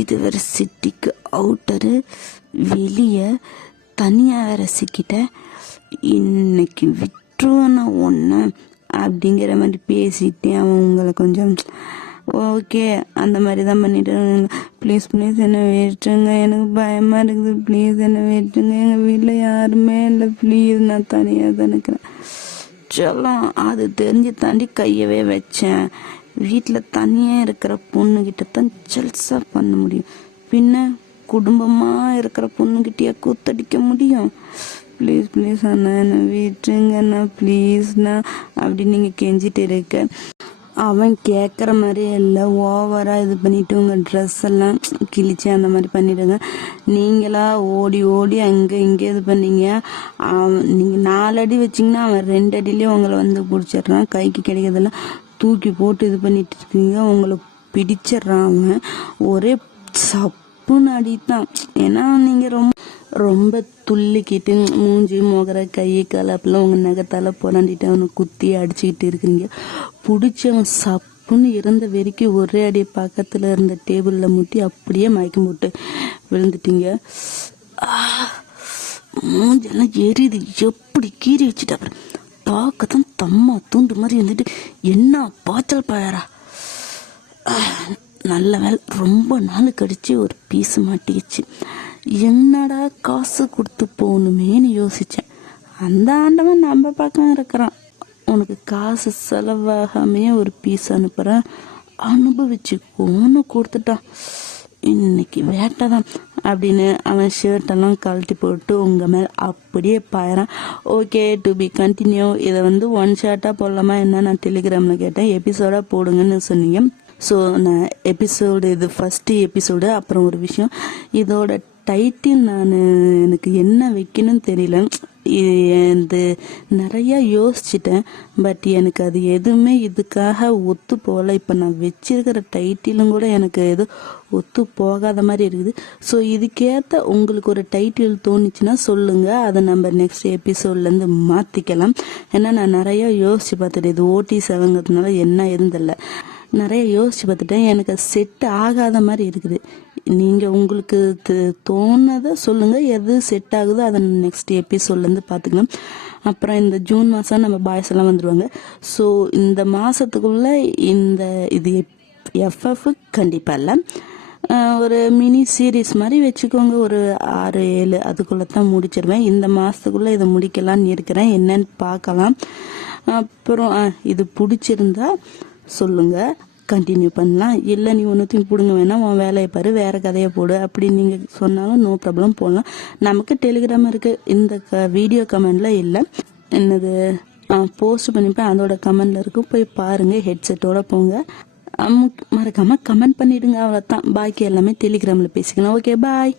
இது வேற சிட்டிக்கு அவுட்டரு, வெளியே தனியாக வேற சிக்கிட்டேன். இன்னைக்கு விட்டுருவேன்னா ஒன்று அப்படிங்கிற மாதிரி பேசிட்டு அவன் உங்களை கொஞ்சம் ஓகே அந்த மாதிரி தான் பண்ணிட்டு, ப்ளீஸ் என்னை விட்டுருங்க, எனக்கு பயமாக இருக்குது, ப்ளீஸ் என்னை விட்டுருங்க, எங்கள் வீட்டில் யாருமே இல்லை, ப்ளீஸ் நான் தனியாக தான் இருக்கிறேன் சொல்லலாம். அது தெரிஞ்சு தாண்டி கையவே வச்சேன். வீட்டில் தனியாக இருக்கிற பொண்ணுக்கிட்ட தான் ஜல்ஸாக பண்ண முடியும், பின்ன குடும்பமாக இருக்கிற பொண்ணுக்கிட்டேயே கூத்தடிக்க முடியும். ப்ளீஸ் அண்ணா என்னை விட்டுருங்கண்ணா ப்ளீஸ்ண்ணா அப்படின்னு நீங்கள் கெஞ்சிட்டு இருக்க. அவன் கேட்குற மாதிரி இல்லை, ஓவராக இது பண்ணிவிட்டு உங்கள் ட்ரெஸ் எல்லாம் கிழிச்சு அந்த மாதிரி பண்ணிவிடுங்க. நீங்களா ஓடி அங்கே இங்கே இது பண்ணீங்க. நீங்கள் 4 அடி வச்சிங்கன்னா அவன் 2 அடியிலே உங்களை வந்து பிடிச்சிட்றான். கைக்கு கிடைக்கிறதெல்லாம் தூக்கி போட்டு இது பண்ணிட்டு இருக்கீங்க. உங்களை பிடிச்சிட்றான் அவன். ஒரே சப்புன்னு அடித்தான். ஏன்னா நீங்கள் ரொம்ப துள்ளிக்கிட்டு மூஞ்சி மோகிற கை கால் அப்பெல்லாம் உங்கள் நகத்தால் புரண்டிட்டு அவனை குத்தி அடிச்சுக்கிட்டு இருக்கிறீங்க. பிடிச்சவன் சப்புன்னு இறந்த வரைக்கும் ஒரே அடி பக்கத்தில் இருந்த டேபிளில் முட்டி அப்படியே மயக்கம் போட்டு விழுந்துட்டீங்க. மூஞ்செல்லாம் எரியுது, எப்படி கீறி வச்சுட்டு அப்புறம் தாக்கத்தான் தம்மா தூண்டு மாதிரி இருந்துட்டு என்ன பாய்ச்சல் பாயாரா. நல்ல வேலை ரொம்ப நாள் கழிச்சு ஒரு பீஸ் மாட்டிக்கிச்சு. என்னடா காசு கொடுத்து போகணுமேன்னு யோசித்தேன். அந்த ஆண்டவன் நம்ம பக்கம் இருக்கிறான். உனக்கு காசு செலவாகாமையே ஒரு பீஸ் அனுப்புகிறேன், அனுபவிச்சுக்கோன்னு கொடுத்துட்டான். இன்னைக்கு வேட்டை தான் அப்படின்னு அவன் ஷர்ட்டெல்லாம் கழட்டி போட்டு உங்கள் மேலே அப்படியே பாயிறான். Okay, to be continued. இதை வந்து 1 ஷார்ட்டாக போடலாமா என்ன, நான் டெலிகிராமில் கேட்டேன். எபிசோடாக போடுங்கன்னு சொன்னீங்க. ஸோ நான் எபிசோடு, இது ஃபஸ்ட்டு எபிசோடு. அப்புறம் ஒரு விஷயம், இதோட டைட்டில் எனக்கு என்ன வைக்கணும்னு தெரியல. இது நிறையா யோசிச்சிட்டேன், பட் எனக்கு அது எதுவுமே இதுக்காக ஒத்து போகல. இப்போ நான் வச்சிருக்கிற டைட்டிலும் கூட எனக்கு எதுவும் ஒத்து போகாத மாதிரி இருக்குது. ஸோ இதுக்கேற்ற உங்களுக்கு ஒரு டைட்டில் தோணுச்சுன்னா சொல்லுங்கள், அதை நம்ம நெக்ஸ்ட் எபிசோட்லேருந்து மாற்றிக்கலாம். ஏன்னா நான் நிறையா யோசித்து பார்த்துட்டேன். இது OT7ங்கிறதுனால என்ன இருந்தில்ல, நிறைய யோசித்து பார்த்துட்டேன். எனக்கு செட் ஆகாத மாதிரி இருக்குது. நீங்கள் உங்களுக்கு தோணுதை சொல்லுங்கள், எது செட் ஆகுதோ அதை நெக்ஸ்ட் எபிசோட்லேருந்து பார்த்துக்கலாம். அப்புறம் இந்த ஜூன் மாதம் நம்ம பாய்ஸ் எல்லாம் வந்துடுவாங்க. ஸோ இந்த மாதத்துக்குள்ளே இது FF கண்டிப்பாக இல்லை, ஒரு மினி சீரீஸ் மாதிரி வச்சுக்கோங்க. ஒரு 6-7 அதுக்குள்ளே தான் முடிச்சிருவேன். இந்த மாதத்துக்குள்ளே இதை முடிக்கலான்னு இருக்கிறேன், என்னன்னு பார்க்கலாம். அப்புறம் இது பிடிச்சிருந்தா சொல்லுங்கள், கண்டினியூ பண்ணலாம். இல்லை நீ ஒன்றுத்தையும் பிடுங்க வேணாம், உன் வேலையை பாரு, வேறு கதையை போடு அப்படின்னு நீங்கள் சொன்னாலும் நோ ப்ராப்ளம், போடலாம். நமக்கு டெலிகிராம் இருக்குது. இந்த வீடியோ கமெண்டில் இல்லை, என்னது போஸ்ட் பண்ணிப்பேன், அதோட கமெண்டில் இருக்கும், போய் பாருங்கள். ஹெட்செட்டோடு போங்க. மறக்காமல் கமெண்ட் பண்ணிவிடுங்க. அவ்வளோதான். பாக்கி எல்லாமே டெலிகிராமில் பேசிக்கலாம். Okay bye.